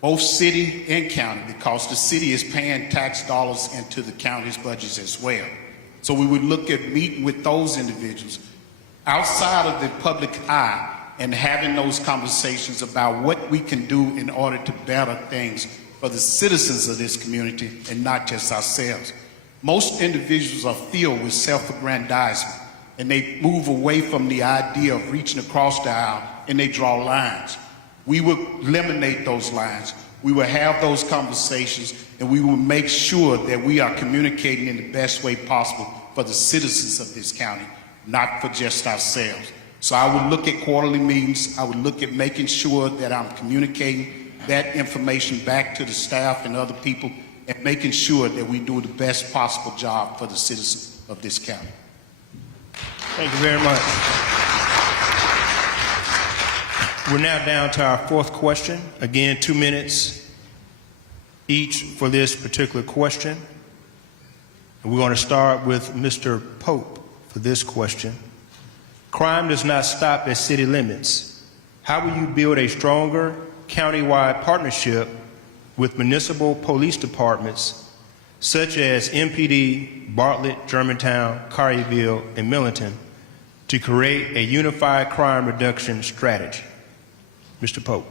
both city and county, because the city is paying tax dollars into the county's budgets as well. So we would look at meeting with those individuals outside of the public eye and having those conversations about what we can do in order to better things for the citizens of this community and not just ourselves. Most individuals are filled with self-aggrandizement, and they move away from the idea of reaching across the aisle, and they draw lines. We will eliminate those lines. We will have those conversations, and we will make sure that we are communicating in the best way possible for the citizens of this county, not for just ourselves. So I would look at quarterly meetings. I would look at making sure that I'm communicating that information back to the staff and other people, and making sure that we do the best possible job for the citizens of this county. Thank you very much. We're now down to our fourth question. Again, 2 minutes each for this particular question. And we're going to start with Mr. Pope for this question. Crime does not stop at city limits. How will you build a stronger countywide partnership with municipal police departments such as MPD, Bartlett, Germantown, Collierville, and Millington to create a unified crime reduction strategy? Mr. Pope.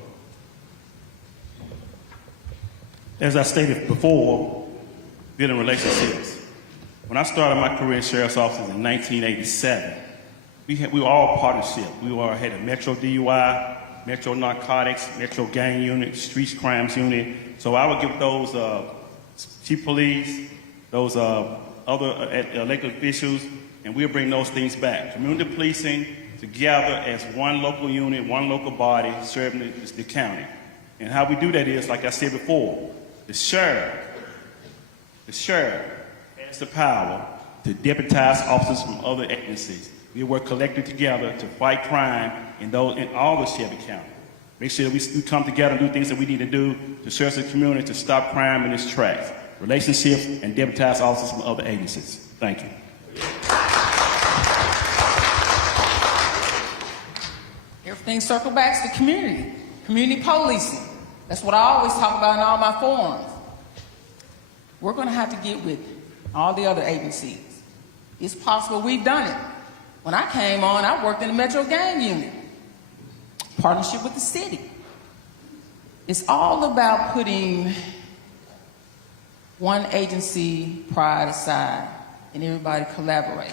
As I stated before, building relationships. When I started my career in sheriff's office in 1987, we were all partnership. We all had a Metro DUI, Metro Narcotics, Metro Gang Unit, Street Crimes Unit. So I would give those chief police, those other elected officials, and we'll bring those things back. Community policing together as one local unit, one local body serving the county. And how we do that is, like I said before, the sheriff has the power to deputize officers from other agencies. We work collectively together to fight crime in all the Shelby County. Make sure that we come together and do things that we need to do to serve the community to stop crime in its tracks. Relationships and deputize officers from other agencies. Thank you. Everything circle back to the community. Community policing. That's what I always talk about in all my forums. We're going to have to get with all the other agencies. It's possible we've done it. When I came on, I worked in the Metro Gang Unit. Partnership with the city. It's all about putting one agency pride aside and everybody collaborate.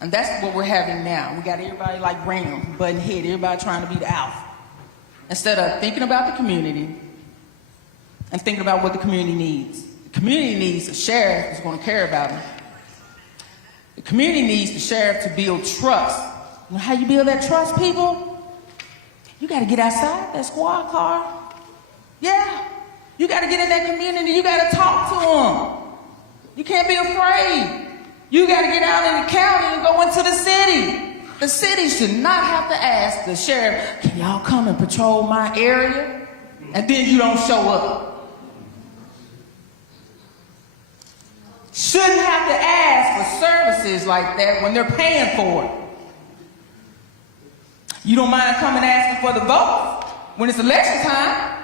And that's what we're having now. We got everybody like Graham, button head, everybody trying to be the alpha. Instead of thinking about the community and thinking about what the community needs. The community needs a sheriff who's going to care about them. The community needs the sheriff to build trust. You know how you build that trust, people? You got to get outside that squad car. Yeah. You got to get in that community. You got to talk to them. You can't be afraid. You got to get out in the county and go into the city. The city should not have to ask the sheriff, can y'all come and patrol my area? And then you don't show up. Shouldn't have to ask for services like that when they're paying for it. You don't mind coming asking for the vote when it's election time.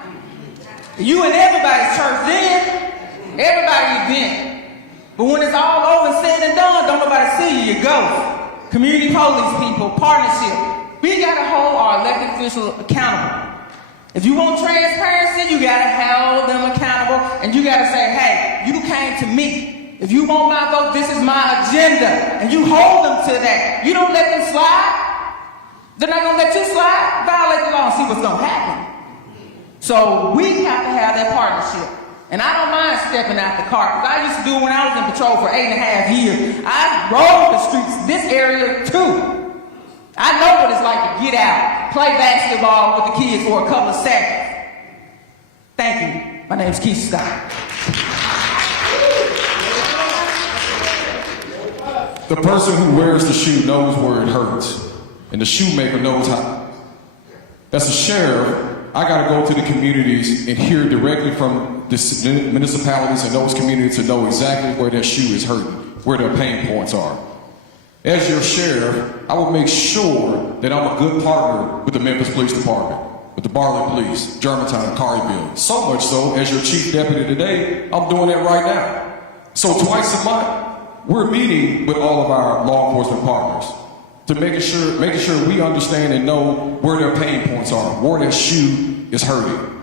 You and everybody's church then, everybody event. But when it's all over and said and done, don't nobody see you, you go. Community police people, partnership. We gotta hold our elected officials accountable. If you want transparency, you gotta hold them accountable and you gotta say, hey, you came to me. If you want my vote, this is my agenda. And you hold them to that. You don't let them slide. They're not gonna let you slide. Violate the law and see what's gonna happen. So we have to have that partnership. And I don't mind stepping out the car, because I used to do it when I was in patrol for 8.5 years. I rode the streets, this area too. I know what it's like to get out, play basketball with the kids for a couple of seconds. Thank you. My name is Keisha Scott. The person who wears the shoe knows where it hurts, and the shoemaker knows how. As a sheriff, I got to go to the communities and hear directly from the municipalities and those communities to know exactly where their shoe is hurting, where their pain points are. As your sheriff, I will make sure that I'm a good partner with the Memphis Police Department, with the Bartlett Police, Germantown, Carterville. So much so, as your chief deputy today, I'm doing that right now. So twice a month, we're meeting with all of our law enforcement partners to making sure we understand and know where their pain points are, where their shoe is hurting.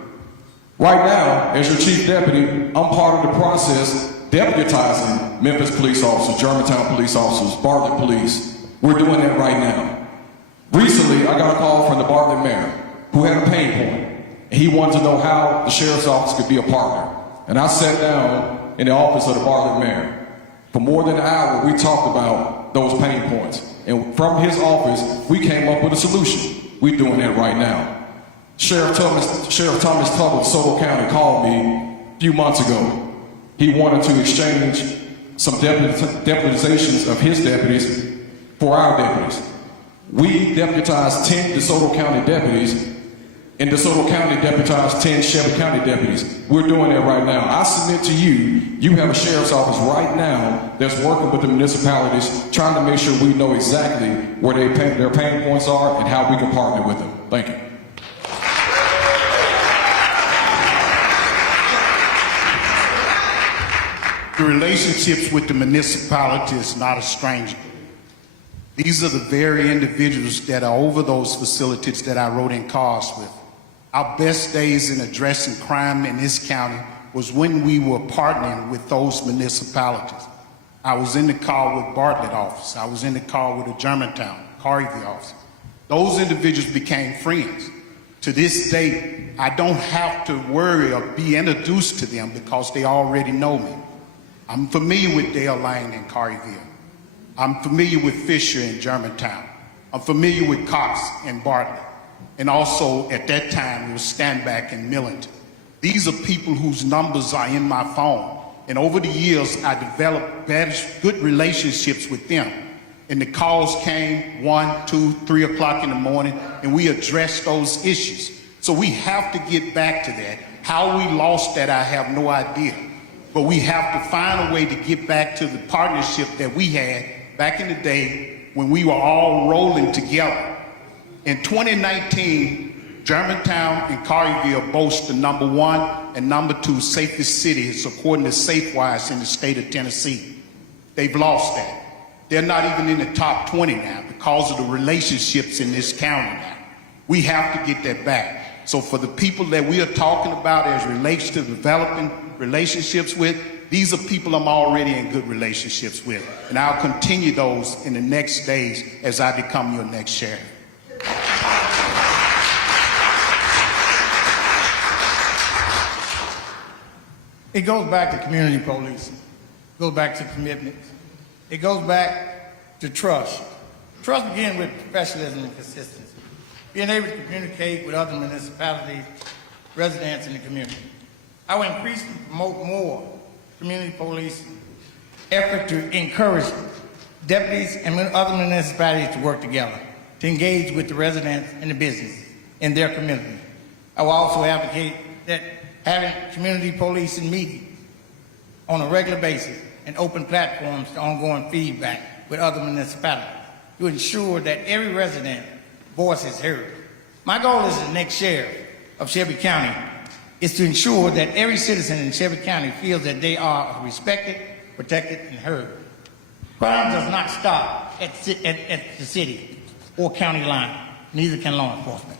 Right now, as your chief deputy, I'm part of the process deputizing Memphis police officers, Germantown police officers, Bartlett police. We're doing that right now. Recently, I got a call from the Bartlett mayor who had a pain point. And he wanted to know how the sheriff's office could be a partner. And I sat down in the office of the Bartlett mayor. For more than an hour, we talked about those pain points. And from his office, we came up with a solution. We're doing that right now. Sheriff Thomas Tuttle of Soto County called me a few months ago. He wanted to exchange some deputizations of his deputies for our deputies. We deputized 10 DeSoto County deputies, and DeSoto County deputized 10 Shelby County deputies. We're doing that right now. I submit to you, you have a sheriff's office right now that's working with the municipalities, trying to make sure we know exactly where their pain points are and how we can partner with them. Thank you. The relationships with the municipality is not a stranger. These are the very individuals that are over those facilities that I rode in cars with. Our best days in addressing crime in this county was when we were partnering with those municipalities. I was in the car with Bartlett officer. I was in the car with the Germantown, Carvey officer. Those individuals became friends. To this day, I don't have to worry or be introduced to them because they already know me. I'm familiar with Dale Lane and Carvey. I'm familiar with Fisher in Germantown. I'm familiar with Cox and Bartlett. And also, at that time, it was Standback and Millington. These are people whose numbers are in my phone. And over the years, I developed good relationships with them. And the calls came 1, 2, 3 o'clock in the morning, and we addressed those issues. So we have to get back to that. How we lost that, I have no idea. But we have to find a way to get back to the partnership that we had back in the day when we were all rolling together. In 2019, Germantown and Collierville boast the #1 and #2 safest cities according to SafeWise in the state of Tennessee. They've lost that. They're not even in the top 20 now because of the relationships in this county now. We have to get that back. So for the people that we are talking about as relates to developing relationships with, these are people I'm already in good relationships with. And I'll continue those in the next days as I become your next sheriff. It goes back to community policing. It goes back to commitments. It goes back to trust. Trust begins with professionalism and consistency. Being able to communicate with other municipalities, residents in the community. I will increasingly promote more community policing effort to encourage deputies and other municipalities to work together, to engage with the residents and the business in their community. I will also advocate that having community policing meetings on a regular basis and open platforms to ongoing feedback with other municipalities to ensure that every resident voice is heard. My goal as the next sheriff of Shelby County is to ensure that every citizen in Shelby County feels that they are respected, protected, and heard. Crime does not stop at the city or county line. Neither can law enforcement.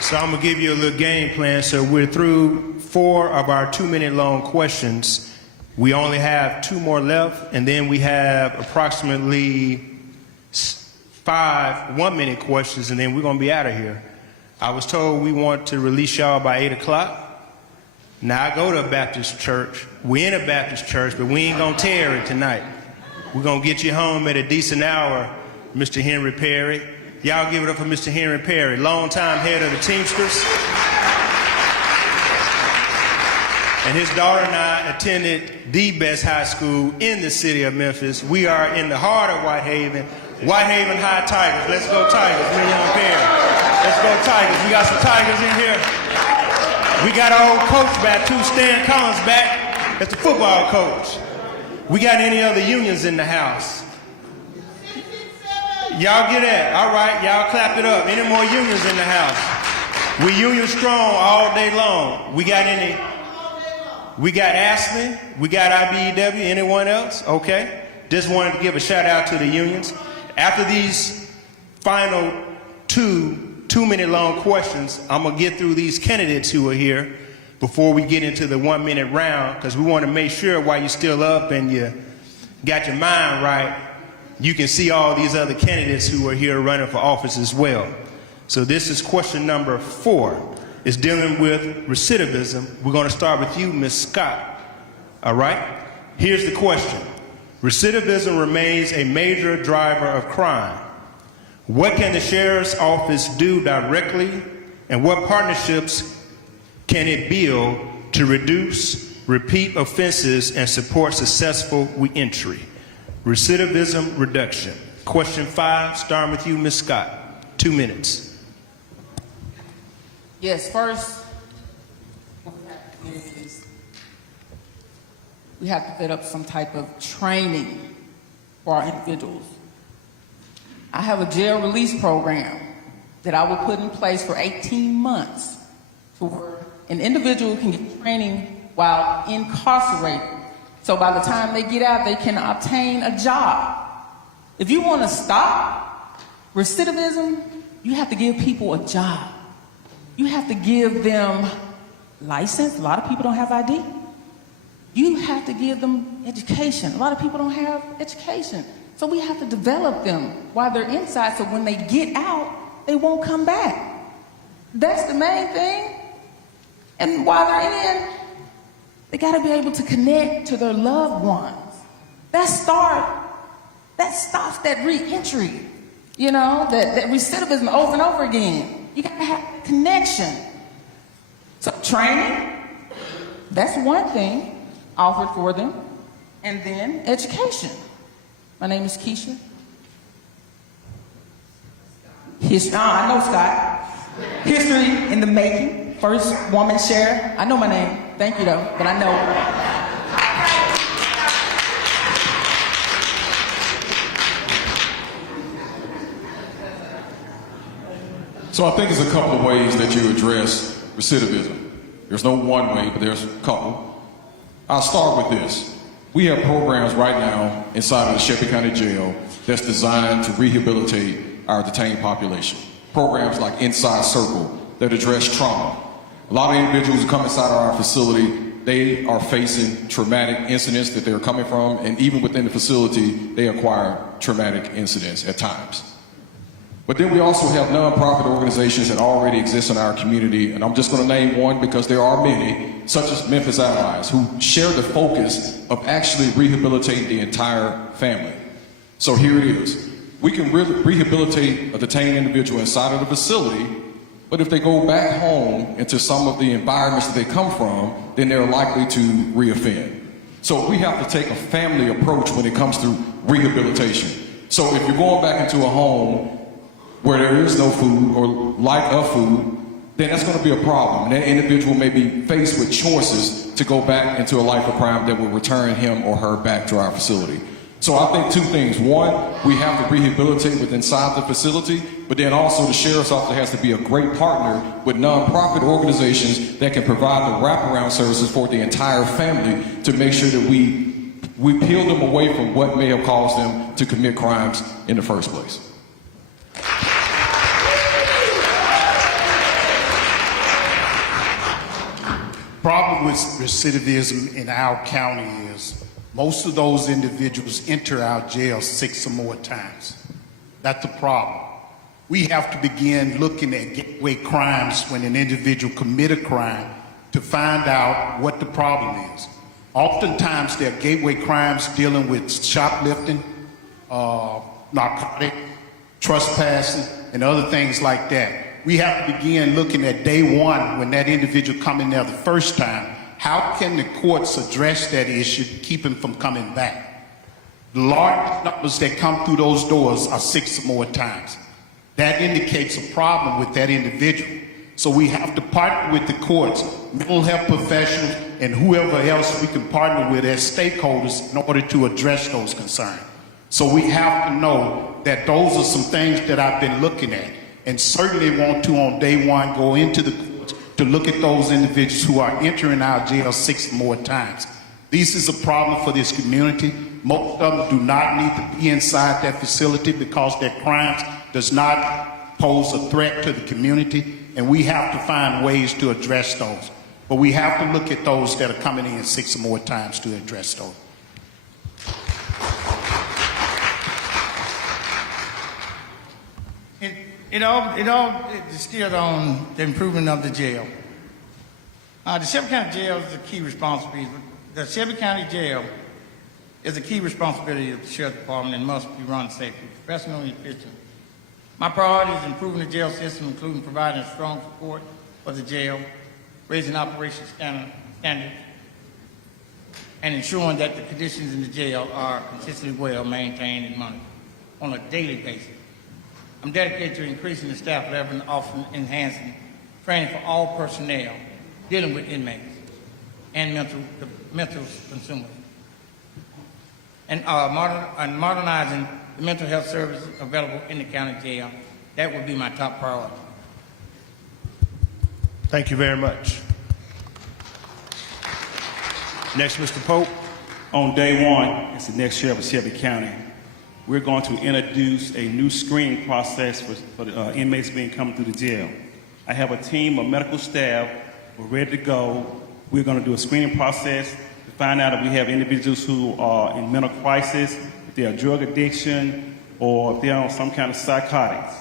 So I'm going to give you a little game plan. So we're through 4 of our 2-minute long questions. We only have 2 more left, and then we have approximately 5 1-minute questions, and then we're going to be out of here. I was told we want to release y'all by 8 o'clock. Now, I go to a Baptist church. We're in a Baptist church, but we ain't going to tear it tonight. We're going to get you home at a decent hour, Mr. Henry Perry. Y'all give it up for Mr. Henry Perry, longtime head of the Teamsters. And his daughter and I attended the best high school in the city of Memphis. We are in the heart of Whitehaven High Tigers. Let's go Tigers, me and young Perry. Let's go Tigers. We got some Tigers in here. We got our old coach back too, Stan Collins back. That's the football coach. We got any other unions in the house? Y'all get that? All right, y'all clap it up. Any more unions in the house? We union strong all day long. We got any? We got Ashley, we got IBEW, anyone else? Okay. Just wanted to give a shout out to the unions. After these final 2-minute long questions, I'm gonna get through these candidates who are here before we get into the 1-minute round, because we want to make sure while you're still up and you got your mind right, you can see all these other candidates who are here running for office as well. So this is question number 4. It's dealing with recidivism. We're going to start with you, Ms. Scott. All right? Here's the question. Recidivism remains a major driver of crime. What can the sheriff's office do directly, and what partnerships can it build to reduce repeat offenses and support successful reentry? Recidivism reduction. Question 5, starting with you, Ms. Scott. 2 minutes. Yes, first, we have to set up some type of training for our individuals. I have a jail release program that I will put in place for 18 months to where an individual can get training while incarcerated. So by the time they get out, they can obtain a job. If you want to stop recidivism, you have to give people a job. You have to give them license. A lot of people don't have ID. You have to give them education. A lot of people don't have education. So we have to develop them while they're inside so when they get out, they won't come back. That's the main thing. And while they're in, they got to be able to connect to their loved ones. That stops that re-entry, you know, that recidivism over and over again. You got to have connection. So training, that's one thing offered for them. And then education. My name is Keisha. I know Scott. History in the making. First woman sheriff. I know my name. Thank you though, but I know. So I think there's a couple of ways that you address recidivism. There's no one way, but there's a couple. I'll start with this. We have programs right now inside of the Shelby County Jail that's designed to rehabilitate our detained population. Programs like Inside Circle that address trauma. A lot of individuals who come inside of our facility, they are facing traumatic incidents that they're coming from, and even within the facility, they acquire traumatic incidents at times. But then we also have nonprofit organizations that already exist in our community, and I'm just going to name one because there are many, such as Memphis Allies, who share the focus of actually rehabilitating the entire family. So here it is. We can rehabilitate a detained individual inside of the facility, but if they go back home into some of the environments that they come from, then they're likely to reoffend. So we have to take a family approach when it comes to rehabilitation. So if you're going back into a home where there is no food or lack of food, then that's going to be a problem. And that individual may be faced with choices to go back into a life of crime that will return him or her back to our facility. So I think two things. One, we have to rehabilitate within inside the facility, but then also the sheriff's office has to be a great partner with nonprofit organizations that can provide the wraparound services for the entire family to make sure that we peel them away from what may have caused them to commit crimes in the first place. Problem with recidivism in our county is most of those individuals enter our jail 6 or more times. That's the problem. We have to begin looking at gateway crimes when an individual commit a crime to find out what the problem is. Oftentimes there are gateway crimes dealing with shoplifting, narcotic, trespassing, and other things like that. We have to begin looking at day one when that individual come in there the first time. How can the courts address that issue to keep him from coming back? The large numbers that come through those doors are 6 or more times. That indicates a problem with that individual. So we have to partner with the courts, mental health professionals, and whoever else we can partner with as stakeholders in order to address those concerns. So we have to know that those are some things that I've been looking at, and certainly want to on day one go into the courts to look at those individuals who are entering our jail 6 or more times. This is a problem for this community. Most of them do not need to be inside that facility because their crimes does not pose a threat to the community, and we have to find ways to address those. But we have to look at those that are coming in 6 or more times to address those. It all distilled on the improvement of the jail. The Shelby County Jail is a key responsibility. The Shelby County Jail is a key responsibility of the Sheriff's Department and must be run safely, professionally, and efficiently. My priority is improving the jail system, including providing strong support for the jail, raising operations standards, and ensuring that the conditions in the jail are consistently well maintained and monitored on a daily basis. I'm dedicated to increasing the staff level and often enhancing training for all personnel dealing with inmates and mental consumers, and modernizing the mental health services available in the county jail. That would be my top priority. Thank you very much. Next, Mr. Pope. On day one, as the next sheriff of Shelby County, we're going to introduce a new screening process for the inmates coming through the jail. I have a team of medical staff We're ready to go. We're going to do a screening process to find out if we have individuals who are in mental crisis, if they are drug addiction, or if they're on some kind of psychotics.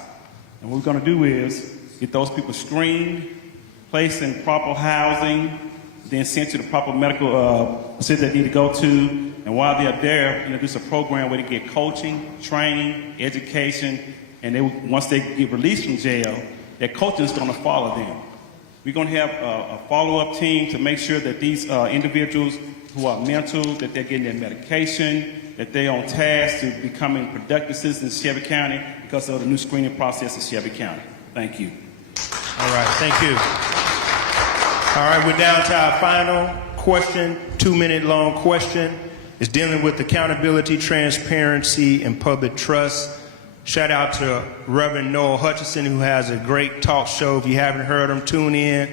And what we're going to do is get those people screened, placed in proper housing, then sent to the proper medical facility they need to go to. And while they're there, introduce a program where they get coaching, training, education, and once they get released from jail, that coaching is going to follow them. We're going to have a follow-up team to make sure that these individuals who are mental, that they're getting their medication, that they're on task to becoming productive citizens in Shelby County because of the new screening process in Shelby County. Thank you. All right, thank you. All right, we're down to our final question, 2-minute long question. It's dealing with accountability, transparency, and public trust. Shout out to Reverend Noel Hutchinson, who has a great talk show. If you haven't heard him, tune in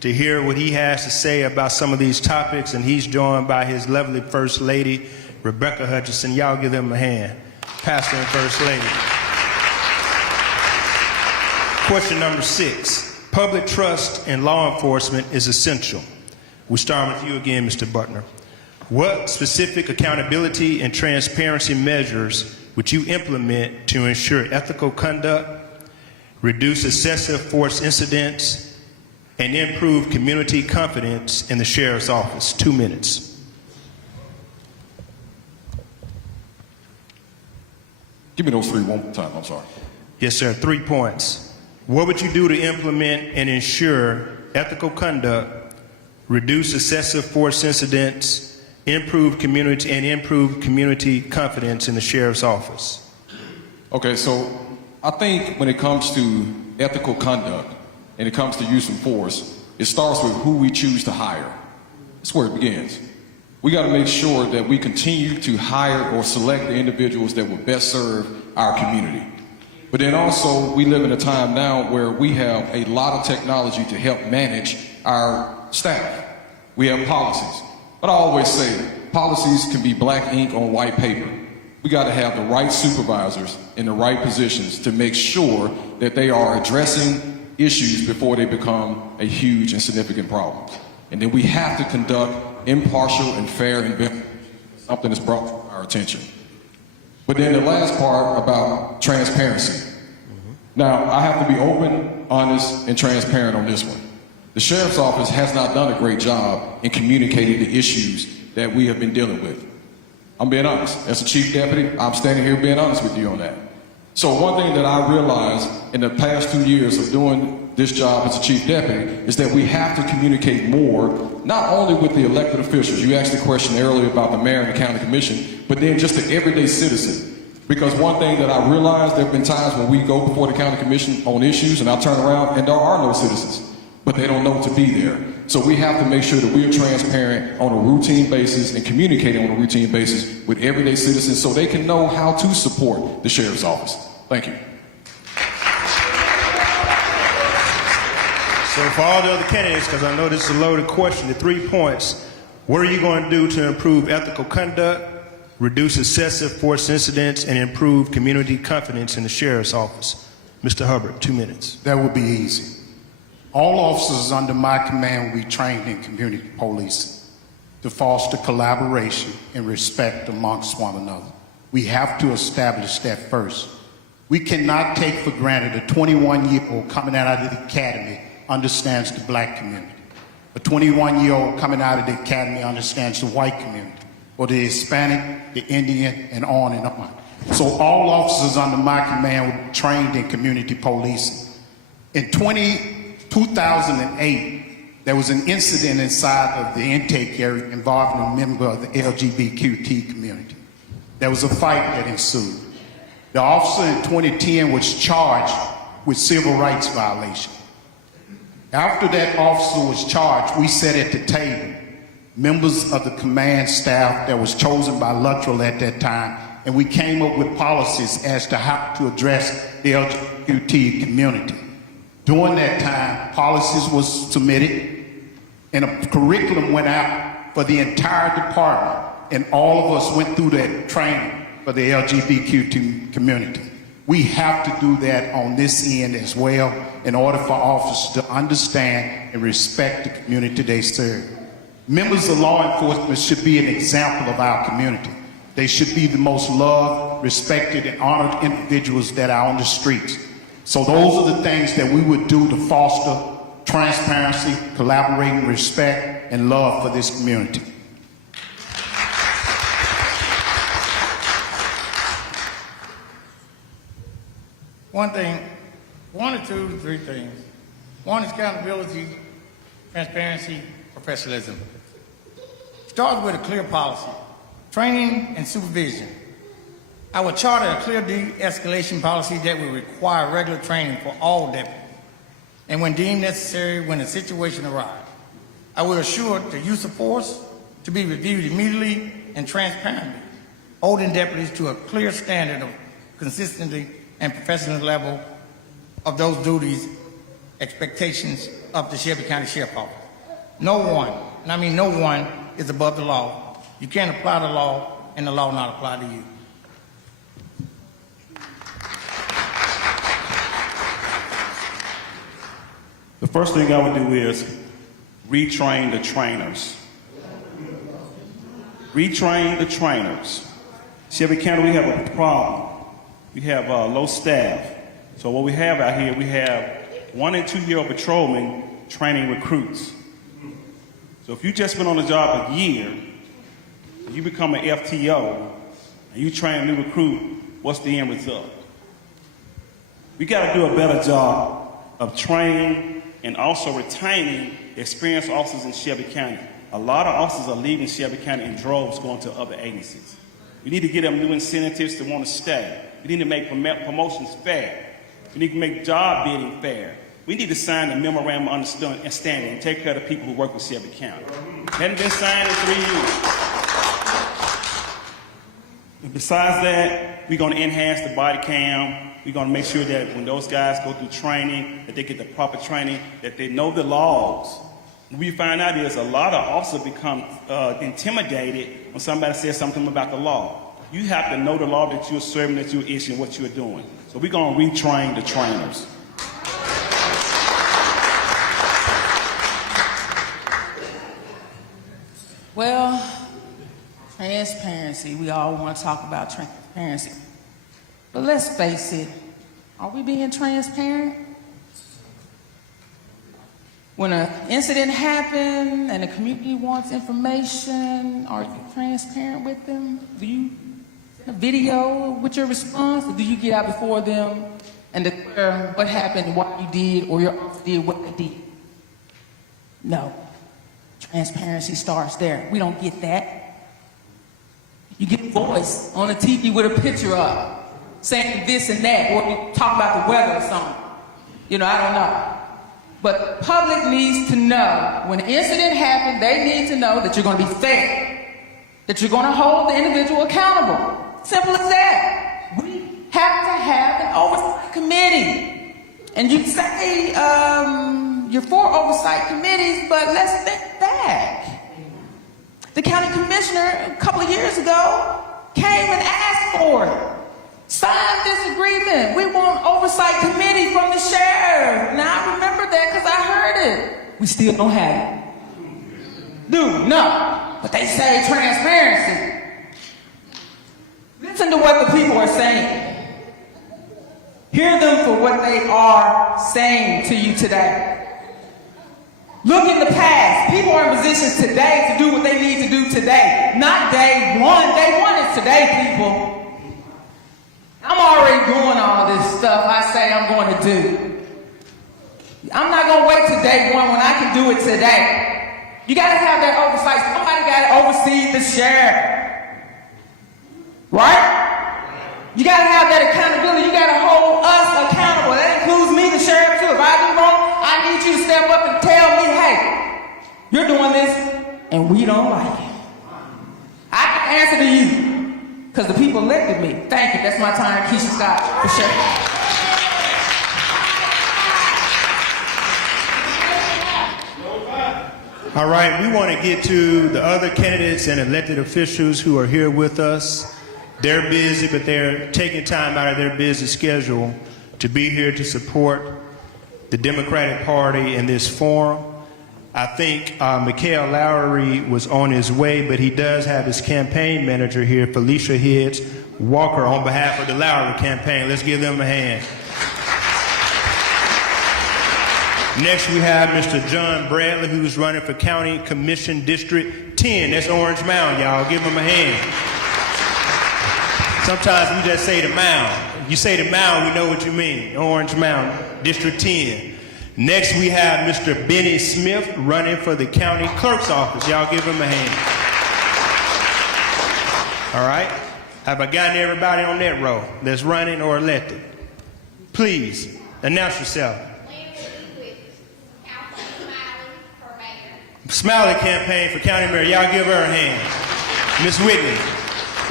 to hear what he has to say about some of these topics. And he's joined by his lovely First Lady, Rebecca Hutchinson. Y'all give them a hand. Pastor and First Lady. Question number 6. Public trust in law enforcement is essential. We start with you again, Mr. Butner. What specific accountability and transparency measures would you implement to ensure ethical conduct, reduce excessive force incidents, and improve community confidence in the sheriff's office? 2 minutes. Give me those 3 one more time, I'm sorry. Yes, sir. 3 points. What would you do to implement and ensure ethical conduct, reduce excessive force incidents, improve community confidence in the sheriff's office? Okay, so I think when it comes to ethical conduct and it comes to use of force, it starts with who we choose to hire. That's where it begins. We got to make sure that we continue to hire or select the individuals that will best serve our community. But then also, we live in a time now where we have a lot of technology to help manage our staff. We have policies. But I always say, policies can be black ink on white paper. We got to have the right supervisors in the right positions to make sure that they are addressing issues before they become a huge and significant problem. And then we have to conduct impartial and fair investigation, something that's brought to our attention. But then the last part about transparency. Now, I have to be open, honest, and transparent on this one. The sheriff's office has not done a great job in communicating the issues that we have been dealing with. I'm being honest. As a chief deputy, I'm standing here being honest with you on that. So one thing that I realized in the past 2 years of doing this job as a chief deputy is that we have to communicate more, not only with the elected officials. You asked the question earlier about the mayor and the county commission, but then just the everyday citizen. Because one thing that I realized, there have been times when we go before the county commission on issues and I turn around and there are no citizens, but they don't know to be there. So we have to make sure that we are transparent on a routine basis and communicating on a routine basis with everyday citizens so they can know how to support the sheriff's office. Thank you. So for all the other candidates, because I know this is a loaded question, the 3 points, what are you going to do to improve ethical conduct, reduce excessive force incidents, and improve community confidence in the sheriff's office? Mr. Hubbard, 2 minutes. That would be easy. All officers under my command will be trained in community policing to foster collaboration and respect amongst one another. We have to establish that first. We cannot take for granted a 21-year-old coming out of the academy understands the black community. A 21-year-old coming out of the academy understands the white community, or the Hispanic, the Indian, and on and on. So all officers under my command were trained in community policing. In 2008, there was an incident inside of the intake area involving a member of the LGBTQ community. There was a fight that ensued. The officer in 2010 was charged with civil rights violation. After that officer was charged, we sat at the table, members of the command staff that was chosen by Luttrell at that time, and we came up with policies as to how to address the LGBT community. During that time, policies was submitted, and a curriculum went out for the entire department, and all of us went through that training for the LGBTQ community. We have to do that on this end as well in order for officers to understand and respect the community they serve. Members of law enforcement should be an example of our community. They should be the most loved, respected, and honored individuals that are on the streets. So those are the things that we would do to foster transparency, collaborating, respect, and love for this community. One or two to three things. One is accountability, transparency, professionalism. Start with a clear policy, training and supervision. I will charter a clear de-escalation policy that will require regular training for all deputies, and when deemed necessary, when a situation arises. I will assure the use of force to be reviewed immediately and transparently, holding deputies to a clear standard of consistency and professional level of those duties, expectations of the Shelby County Sheriff's Office. No one, and I mean no one, is above the law. You can't apply the law and the law not apply to you. The first thing I would do is retrain the trainers. Retrain the trainers. Shelby County, we have a problem. We have low staff. So what we have out here, we have 1- and 2-year-old patrolmen training recruits. So if you just been on the job a year, you become an FTO, and you train a new recruit, what's the end result? We got to do a better job of training and also retaining experienced officers in Shelby County. A lot of officers are leaving Shelby County in droves going to other agencies. We need to get them new incentives to want to stay. We need to make promotions fair. We need to make job bidding fair. We need to sign a memorandum of understanding and take care of the people who work with Shelby County. It hasn't been signed in 3 years. And besides that, we're going to enhance the body cam. We're going to make sure that when those guys go through training, that they get the proper training, that they know the laws. What we find out is a lot of officers become intimidated when somebody says something about the law. You have to know the law that you're serving, that you're issuing, what you're doing. So we're going to retrain the trainers. Well, transparency. We all want to talk about transparency. But let's face it, are we being transparent? When an incident happens and the community wants information, are you transparent with them? Do you send a video with your response, or do you get out before them and declare what happened, what you did, or your officer did what they did? No. Transparency starts there. We don't get that. You get a voice on the TV with a picture up saying this and that, or you talk about the weather or something. You know, I don't know. But the public needs to know, when an incident happens, they need to know that you're going to be fair, that you're going to hold the individual accountable. Simple as that. We have to have an oversight committee. And you say you're for oversight committees, but let's think back. The county commissioner a couple of years ago came and asked for it. Sign this agreement. We want oversight committee from the sheriff. Now I remember that because I heard it. We still don't have it. Dude, no. But they say transparency. Listen to what the people are saying. Hear them for what they are saying to you today. Look in the past. People are in positions today to do what they need to do today. Not day one. Day one is today, people. I'm already doing all this stuff I say I'm going to do. I'm not going to wait till day one when I can do it today. You got to have that oversight. Somebody got to oversee the sheriff. Right? You got to have that accountability. You got to hold us accountable. That includes me, the sheriff, too. If I do wrong, I need you to step up and tell me, hey, you're doing this and we don't like it. I can answer to you. Because the people elected me. Thank you. That's my time. Keisha Scott, for sure. All right, we want to get to the other candidates and elected officials who are here with us. They're busy, but they're taking time out of their busy schedule to be here to support the Democratic Party in this forum. I think Mikhail Lowry was on his way, but he does have his campaign manager here, Felicia Hicks Walker, on behalf of the Lowry campaign. Let's give them a hand. Next, we have Mr. John Bradley, who's running for County Commission District 10. That's Orange Mound, y'all. Give him a hand. Sometimes we just say the mound. You say the mound, we know what you mean. Orange Mound, District 10. Next, we have Mr. Benny Smith running for the county clerk's office. Y'all give him a hand. All right. Have I gotten everybody on that row that's running or elected? Please, announce yourself. Smiley campaign for county mayor. Y'all give her a hand. Miss Whitney,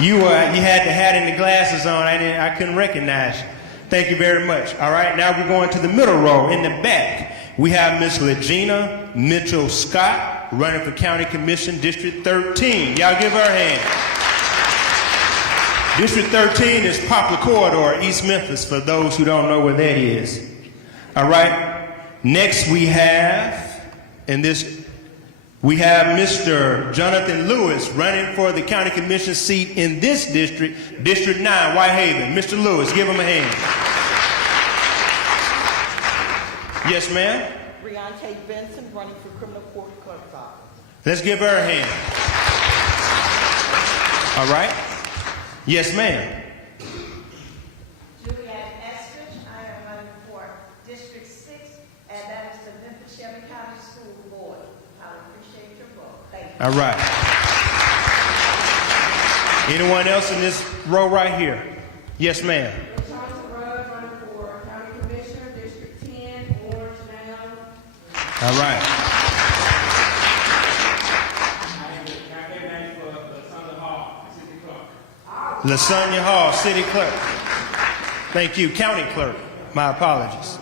you had the hat and the glasses on. I couldn't recognize you. Thank you very much. All right, now we're going to the middle row in the back. We have Miss Legina Mitchell Scott running for County Commission District 13. Y'all give her a hand. District 13 is Poplar Corridor, East Memphis, for those who don't know where that is. All right. Next we have, we have Mr. Jonathan Lewis running for the county commission seat in this district, District 9, Whitehaven. Mr. Lewis, give him a hand. Yes, ma'am? Briante Benson running for criminal court clerk's office. Let's give her a hand. All right. Yes, ma'am. Juliet Estridge, I am running for District 6, and that is the Memphis Shelby County School Board. I appreciate your vote. Thank you. All right. Anyone else in this row right here? Yes, ma'am. Running for County Commissioner, District 10, Orange Mound. All right. LaSonia Hall, City Clerk. Thank you. County Clerk. My apologies.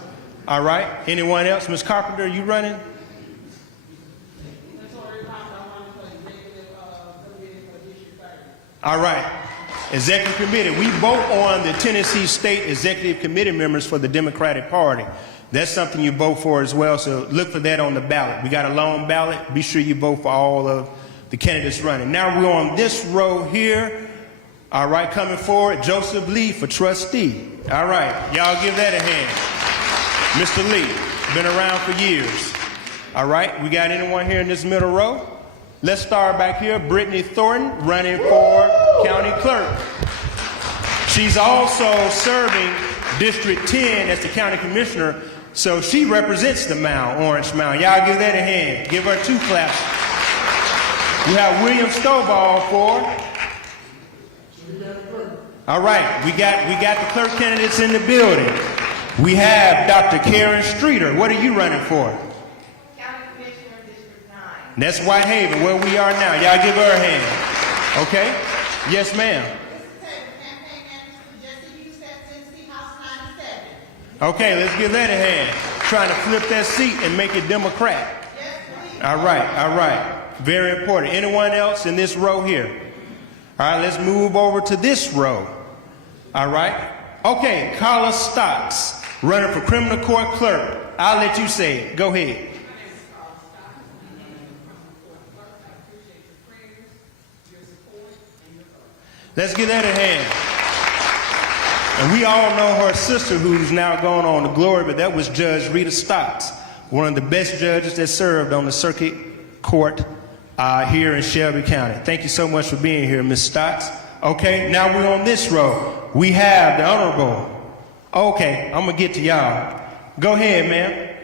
All right. Anyone else? Ms. Carpenter, you running? All right. Executive Committee. We vote on the Tennessee State Executive Committee members for the Democratic Party. That's something you vote for as well, so look for that on the ballot. We got a long ballot. Be sure you vote for all of the candidates running. Now we're on this row here. All right, coming forward, Joseph Lee for trustee. All right, y'all give that a hand. Mr. Lee, been around for years. All right, we got anyone here in this middle row? Let's start back here. Brittany Thornton running for county clerk. She's also serving District 10 as the county commissioner, so she represents the mound, Orange Mound. Y'all give that a hand. Give her 2 claps. We have William Stovall for. All right, we got the clerk candidates in the building. We have Dr. Karen Streeter. What are you running for? County Commissioner, District 9. That's Whitehaven, where we are now. Y'all give her a hand. Okay? Yes, ma'am. Okay, let's give that a hand. Trying to flip that seat and make it Democrat. All right, all right. Very important. Anyone else in this row here? All right, let's move over to this row. All right. Okay, Carla Stocks, running for criminal court clerk. I'll let you say it. Go ahead. Let's give that a hand. And we all know her sister who's now gone on to glory, but that was Judge Rita Stocks, one of the best judges that served on the circuit court here in Shelby County. Thank you so much for being here, Ms. Stocks. Okay, now we're on this row. We have the Honorable. Okay, I'm going to get to y'all. Go ahead, ma'am.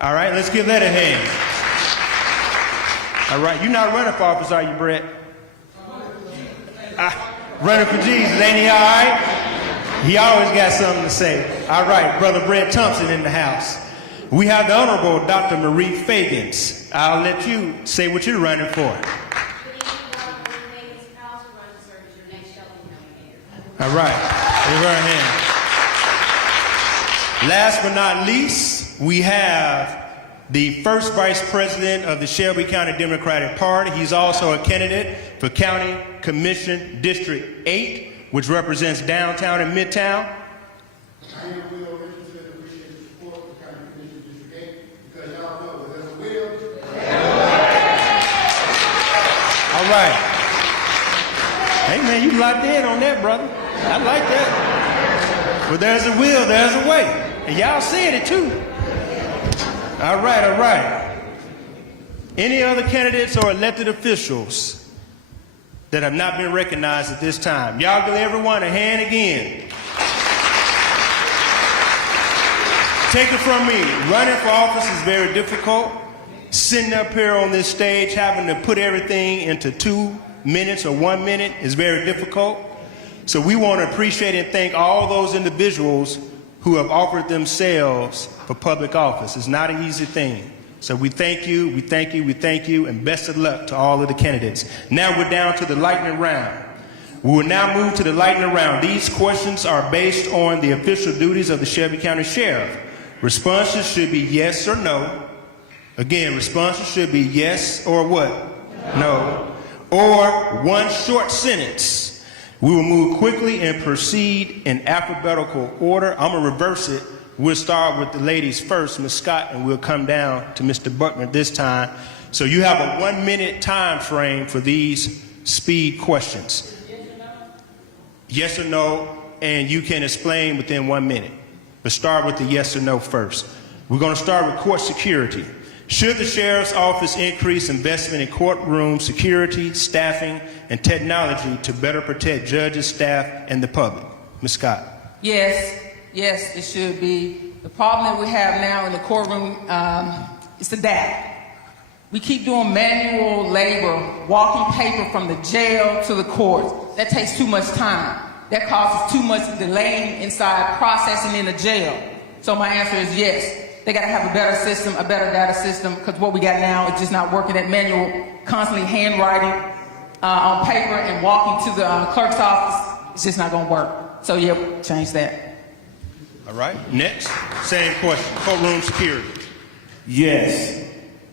All right, let's give that a hand. All right, you're not running for office, are you, Brett? Running for Jesus, ain't he all right? He always got something to say. All right, Brother Brett Thompson in the house. We have the Honorable Dr. Marie Fagans. I'll let you say what you're running for. All right, give her a hand. Last but not least, we have the first vice president of the Shelby County Democratic Party. He's also a candidate for County Commission District 8, which represents downtown and midtown. All right. Hey, man, you locked in on that, brother. I like that. Well, there's a will, there's a way. And y'all said it, too. All right, all right. Any other candidates or elected officials that have not been recognized at this time? Y'all give everyone a hand again. Take it from me. Running for office is very difficult. Sitting up here on this stage, having to put everything into 2 minutes or 1 minute is very difficult. So we want to appreciate and thank all those individuals who have offered themselves for public office. It's not an easy thing. So we thank you, we thank you, we thank you, and best of luck to all of the candidates. Now we're down to the lightning round. We will now move to the lightning round. These questions are based on the official duties of the Shelby County Sheriff. Responses should be yes or no. Again, responses should be yes or what? No. Or one short sentence. We will move quickly and proceed in alphabetical order. I'm going to reverse it. We'll start with the ladies first, Ms. Scott, and we'll come down to Mr. Buckner this time. So you have a 1 minute time frame for these speed questions. Yes or no, and you can explain within 1 minute. But start with the yes or no first. We're going to start with court security. Should the sheriff's office increase investment in courtroom security, staffing, and technology to better protect judges, staff, and the public? Ms. Scott. Yes, yes, it should be. The problem that we have now in the courtroom is the data. We keep doing manual labor, walking paper from the jail to the court. That takes too much time. That causes too much delay inside processing in the jail. So my answer is yes. They got to have a better system, a better data system, because what we got now is just not working. That manual, constantly handwriting on paper and walking to the clerk's office, it's just not going to work. So, yeah, change that. All right. Next, same question. Courtroom security. Yes.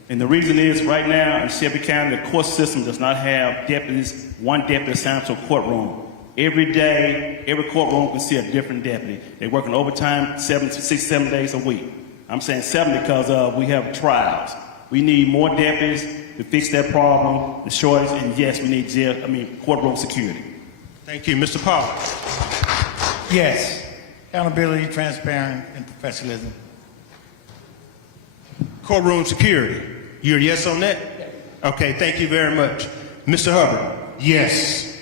And the reason is right now in Shelby County, the court system does not have deputies, one deputy assigned to a courtroom. Every day, every courtroom can see a different deputy. They're working overtime 7 days a week. I'm saying 7 because we have trials. We need more deputies to fix that problem, the shortage, and yes, we need courtroom security. Thank you. Mr. Pollard. Yes. Accountability, transparent, and professionalism. Courtroom security. You're a yes on that? Yes. Okay, thank you very much. Mr. Hubbard. Yes.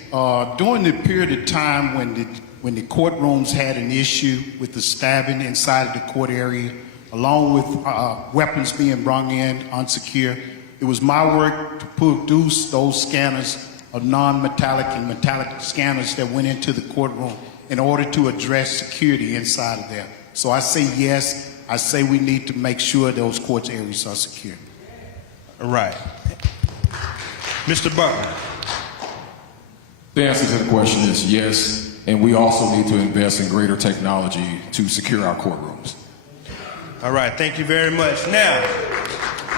During the period of time when the courtrooms had an issue with the stabbing inside of the court area, along with weapons being brought in unsecure, it was my work to produce those scanners of non-metallic and metallic scanners that went into the courtroom in order to address security inside of there. So I say yes. I say we need to make sure those court areas are secure. All right. Mr. Butler. The answer to the question is yes, and we also need to invest in greater technology to secure our courtrooms. All right, thank you very much. Now,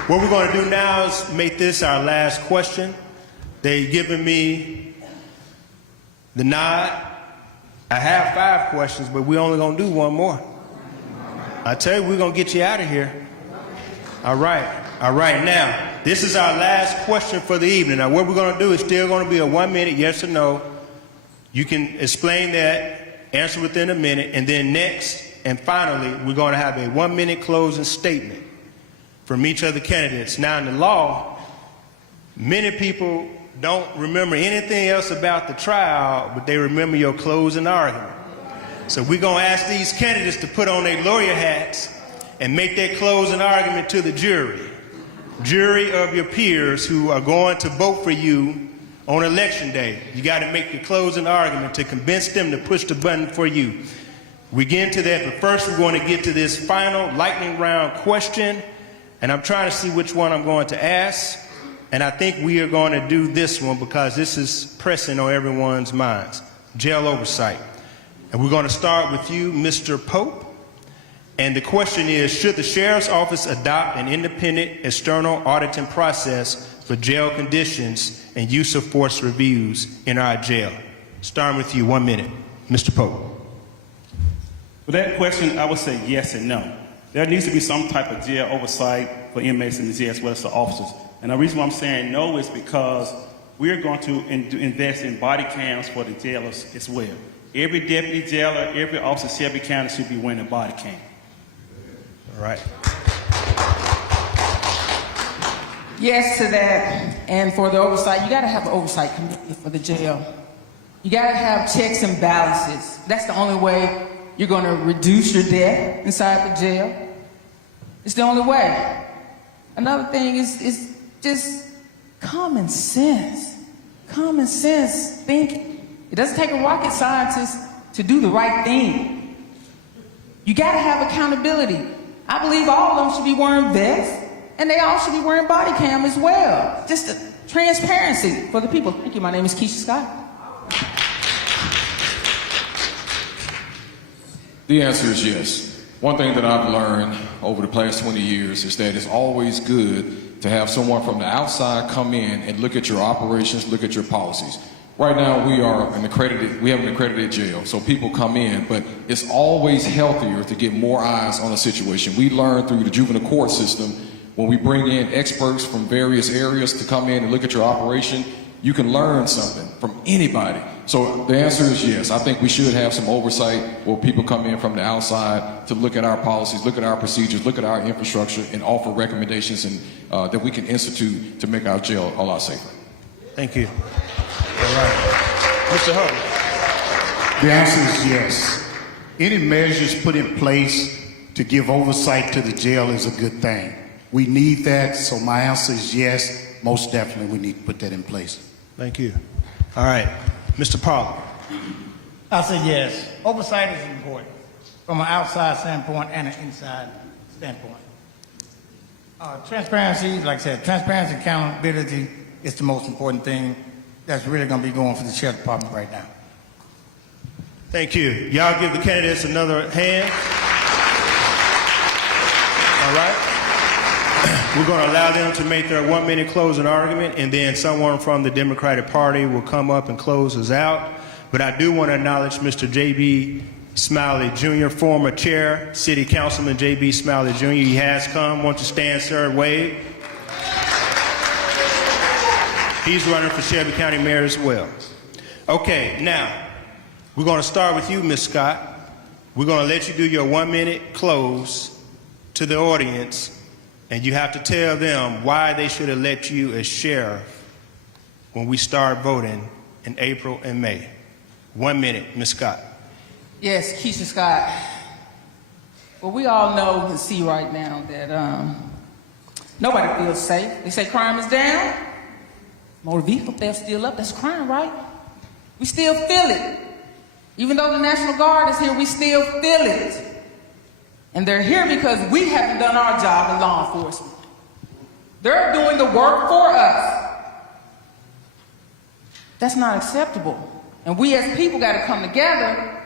what we're going to do now is make this our last question. They've given me the nod. I have 5 questions, but we're only going to do one more. I tell you, we're going to get you out of here. All right. Now, this is our last question for the evening. Now, what we're going to do is still going to be a 1 minute yes or no. You can explain that, answer within a minute, and then next and finally, we're going to have a 1 minute closing statement from each of the candidates. Now, in the law, many people don't remember anything else about the trial, but they remember your closing argument. So we're going to ask these candidates to put on their lawyer hats and make their closing argument to the jury of your peers who are going to vote for you on election day. You got to make your closing argument to convince them to push the button for you. We get into that, but first we're going to get to this final lightning round question, and I'm trying to see which one I'm going to ask, and I think we are going to do this one because this is pressing on everyone's minds. Jail oversight. And we're going to start with you, Mr. Pope, And the question is, should the Sheriff's Office adopt an independent external auditing process for jail conditions and use of force reviews in our jail? Starting with you, 1 minute. Mr. Pope. For that question, I would say yes and no. There needs to be some type of jail oversight for inmates in the jail as well as the officers. And the reason why I'm saying no is because we're going to invest in body cams for the jailers as well. Every deputy jailer, every officer in Shelby County should be wearing a body cam. All right. Yes to that. And for the oversight, you got to have an oversight committee for the jail. You got to have checks and balances. That's the only way you're going to reduce your death inside the jail. It's the only way. Another thing is just common sense. Common sense thinking. It doesn't take a rocket scientist to do the right thing. You got to have accountability. I believe all of them should be wearing vests, and they all should be wearing body cam as well. Just a transparency for the people. Thank you. My name is Keisha Scott. The answer is yes. One thing that I've learned over the past 20 years is that it's always good to have someone from the outside come in and look at your operations, look at your policies. Right now, we have an accredited jail, so people come in, but it's always healthier to get more eyes on a situation. We learn through the juvenile court system, when we bring in experts from various areas to come in and look at your operation, you can learn something from anybody. So the answer is yes. I think we should have some oversight where people come in from the outside to look at our policies, look at our procedures, look at our infrastructure, and offer recommendations and, that we can institute to make our jail a lot safer. Thank you. All right. Mr. Hubbard. The answer is yes. Any measures put in place to give oversight to the jail is a good thing. We need that, so my answer is yes. Most definitely we need to put that in place. Thank you. All right. Mr. Pollard. I say yes. Oversight is important from an outside standpoint and an inside standpoint. Transparency, like I said, transparency and accountability is the most important thing that's really going to be going for the Sheriff Department right now. Thank you. Y'all give the candidates another hand. All right. We're going to allow them to make their 1 minute closing argument, and then someone from the Democratic Party will come up and close us out. But I do want to acknowledge Mr. J.B. Smiley Jr., former chair, City Councilman J.B. Smiley Jr. He has come. Want to stand, sir, and wave. He's running for Shelby County Mayor as well. Okay, now, we're going to start with you, Ms. Scott. We're going to let you do your 1 minute close to the audience, and you have to tell them why they should elect you as sheriff when we start voting in April and May. 1 minute, Ms. Scott. Yes, Keisha Scott. Well, we all know and see right now that nobody feels safe. They say crime is down. Motor vehicle theft still up. That's crime, right? We still feel it. Even though the National Guard is here, we still feel it. And they're here because we haven't done our job in law enforcement. They're doing the work for us. That's not acceptable. And we as people got to come together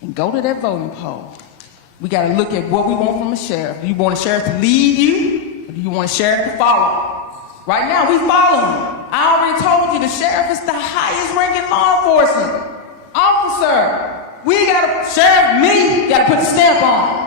and go to that voting poll. We got to look at what we want from a sheriff. Do you want a sheriff to lead you, or do you want a sheriff to follow? Right now, we following. I already told you the sheriff is the highest ranking law enforcement officer. We got to, Sheriff, me, got to put the stamp on.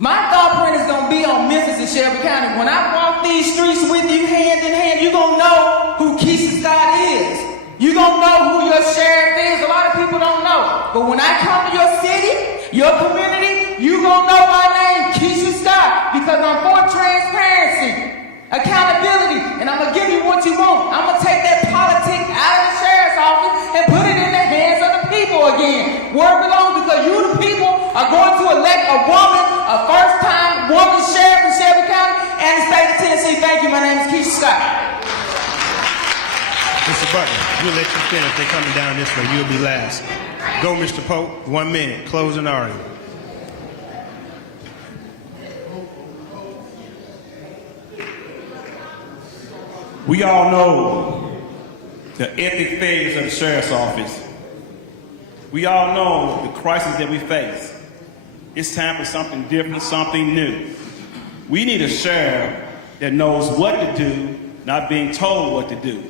My thumbprint is going to be on Memphis and Shelby County. When I walk these streets with you hand in hand, you're going to know who Keisha Scott is. You're going to know who your sheriff is. A lot of people don't know. But when I come to your city, your community, you're going to know my name, Keisha Scott, because I'm for transparency, accountability, and I'm going to give you what you want. I'm going to take that politics out of the sheriff's office and put it in the hands of the people again. Where it belongs, because you, the people, are going to elect a woman, a first-time woman sheriff in Shelby County and the state of Tennessee. Thank you. My name is Keisha Scott. Mr. Butler, we'll let you finish. They're coming down this way. You'll be last. Go, Mr. Pope. 1 minute. Closing argument. We all know the ethic failures of the Sheriff's Office. We all know the crisis that we face. It's time for something different, something new. We need a sheriff that knows what to do, not being told what to do.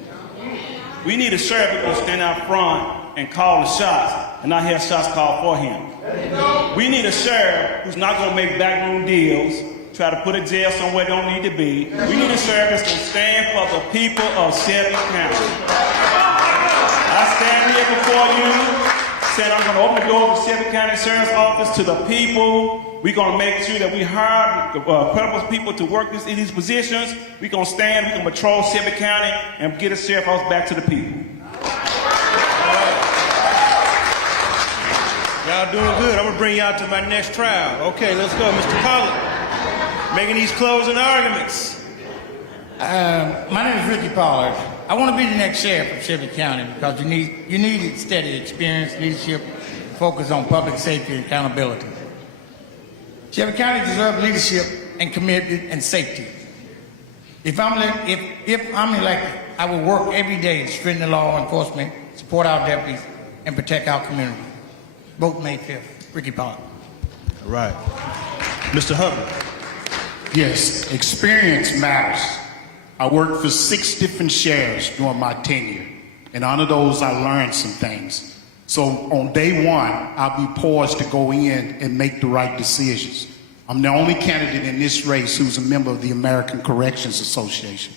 We need a sheriff that will stand out front and call the shots and not have shots called for him. We need a sheriff who's not going to make backroom deals, try to put a jail somewhere they don't need to be. We need a sheriff that's going to stand for the people of Shelby County. I stand here before you saying I'm going to open the door of the Shelby County Sheriff's Office to the people. We're going to make sure that we hire credible people to work in these positions. We're going to stand, we're going to patrol Shelby County and get the sheriff's office back to the people. Y'all doing good. I'm gonna bring y'all to my next trial. Okay, let's go, Mr. Pollard. Making these closing arguments. My name is Ricky Pollard. I want to be the next sheriff of Shelby County because you need steady experience, leadership, focus on public safety and accountability. Shelby County deserves leadership and commitment and safety. If I'm elected, I will work every day to strengthen the law enforcement, support our deputies, and protect our community. Vote May 5th. Ricky Pollard. All right. Mr. Hubbard. Yes, experience matters. I worked for 6 different sheriffs during my tenure, and under those I learned some things. So on day one, I'll be poised to go in and make the right decisions. I'm the only candidate in this race who's a member of the American Corrections Association,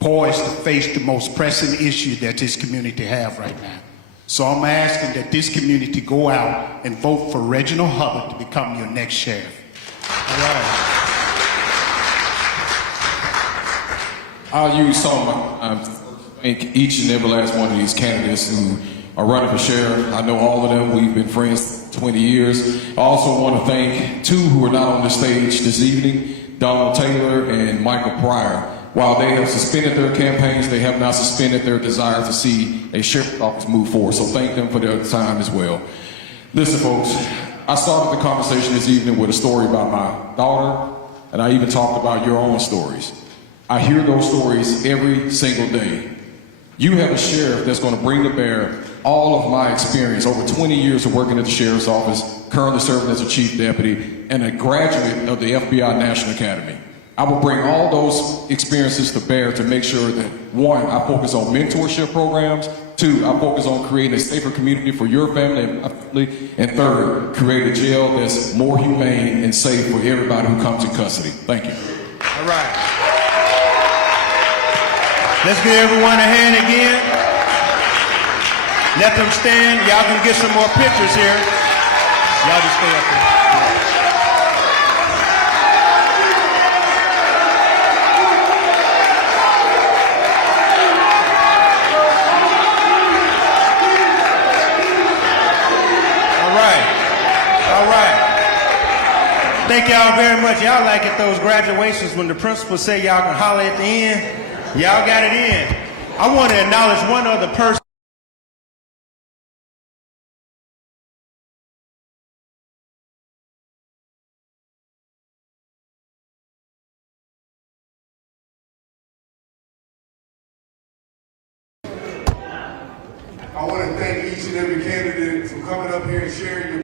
poised to face the most pressing issue that this community have right now. So I'm asking that this community go out and vote for Reginald Hubbard to become your next sheriff. All right. I'll use some of my thank each and every last one of these candidates who are running for sheriff. I know all of them. We've been friends for 20 years. I also want to thank 2 who are not on the stage this evening, Donald Taylor and Michael Pryor. While they have suspended their campaigns, they have not suspended their desire to see a sheriff's office move forward. So thank them for their time as well. Listen, folks, I started the conversation this evening with a story about my daughter, and I even talked about your own stories. I hear those stories every single day. You have a sheriff that's going to bring to bear all of my experience, over 20 years of working at the sheriff's office, currently serving as a chief deputy, and a graduate of the FBI National Academy. I will bring all those experiences to bear to make sure that, 1, I focus on mentorship programs, 2, I focus on creating a safer community for your family, and 3rd, create a jail that's more humane and safe for everybody who comes in custody. Thank you. All right. Let's give everyone a hand again. Let them stand. Y'all can get some more pictures here. Y'all just stay up there. All right. Thank y'all very much. Y'all like at those graduations when the principal say y'all can holler at the end. Y'all got it in. I want to acknowledge one other person. I want to thank each and every candidate for coming up here and sharing your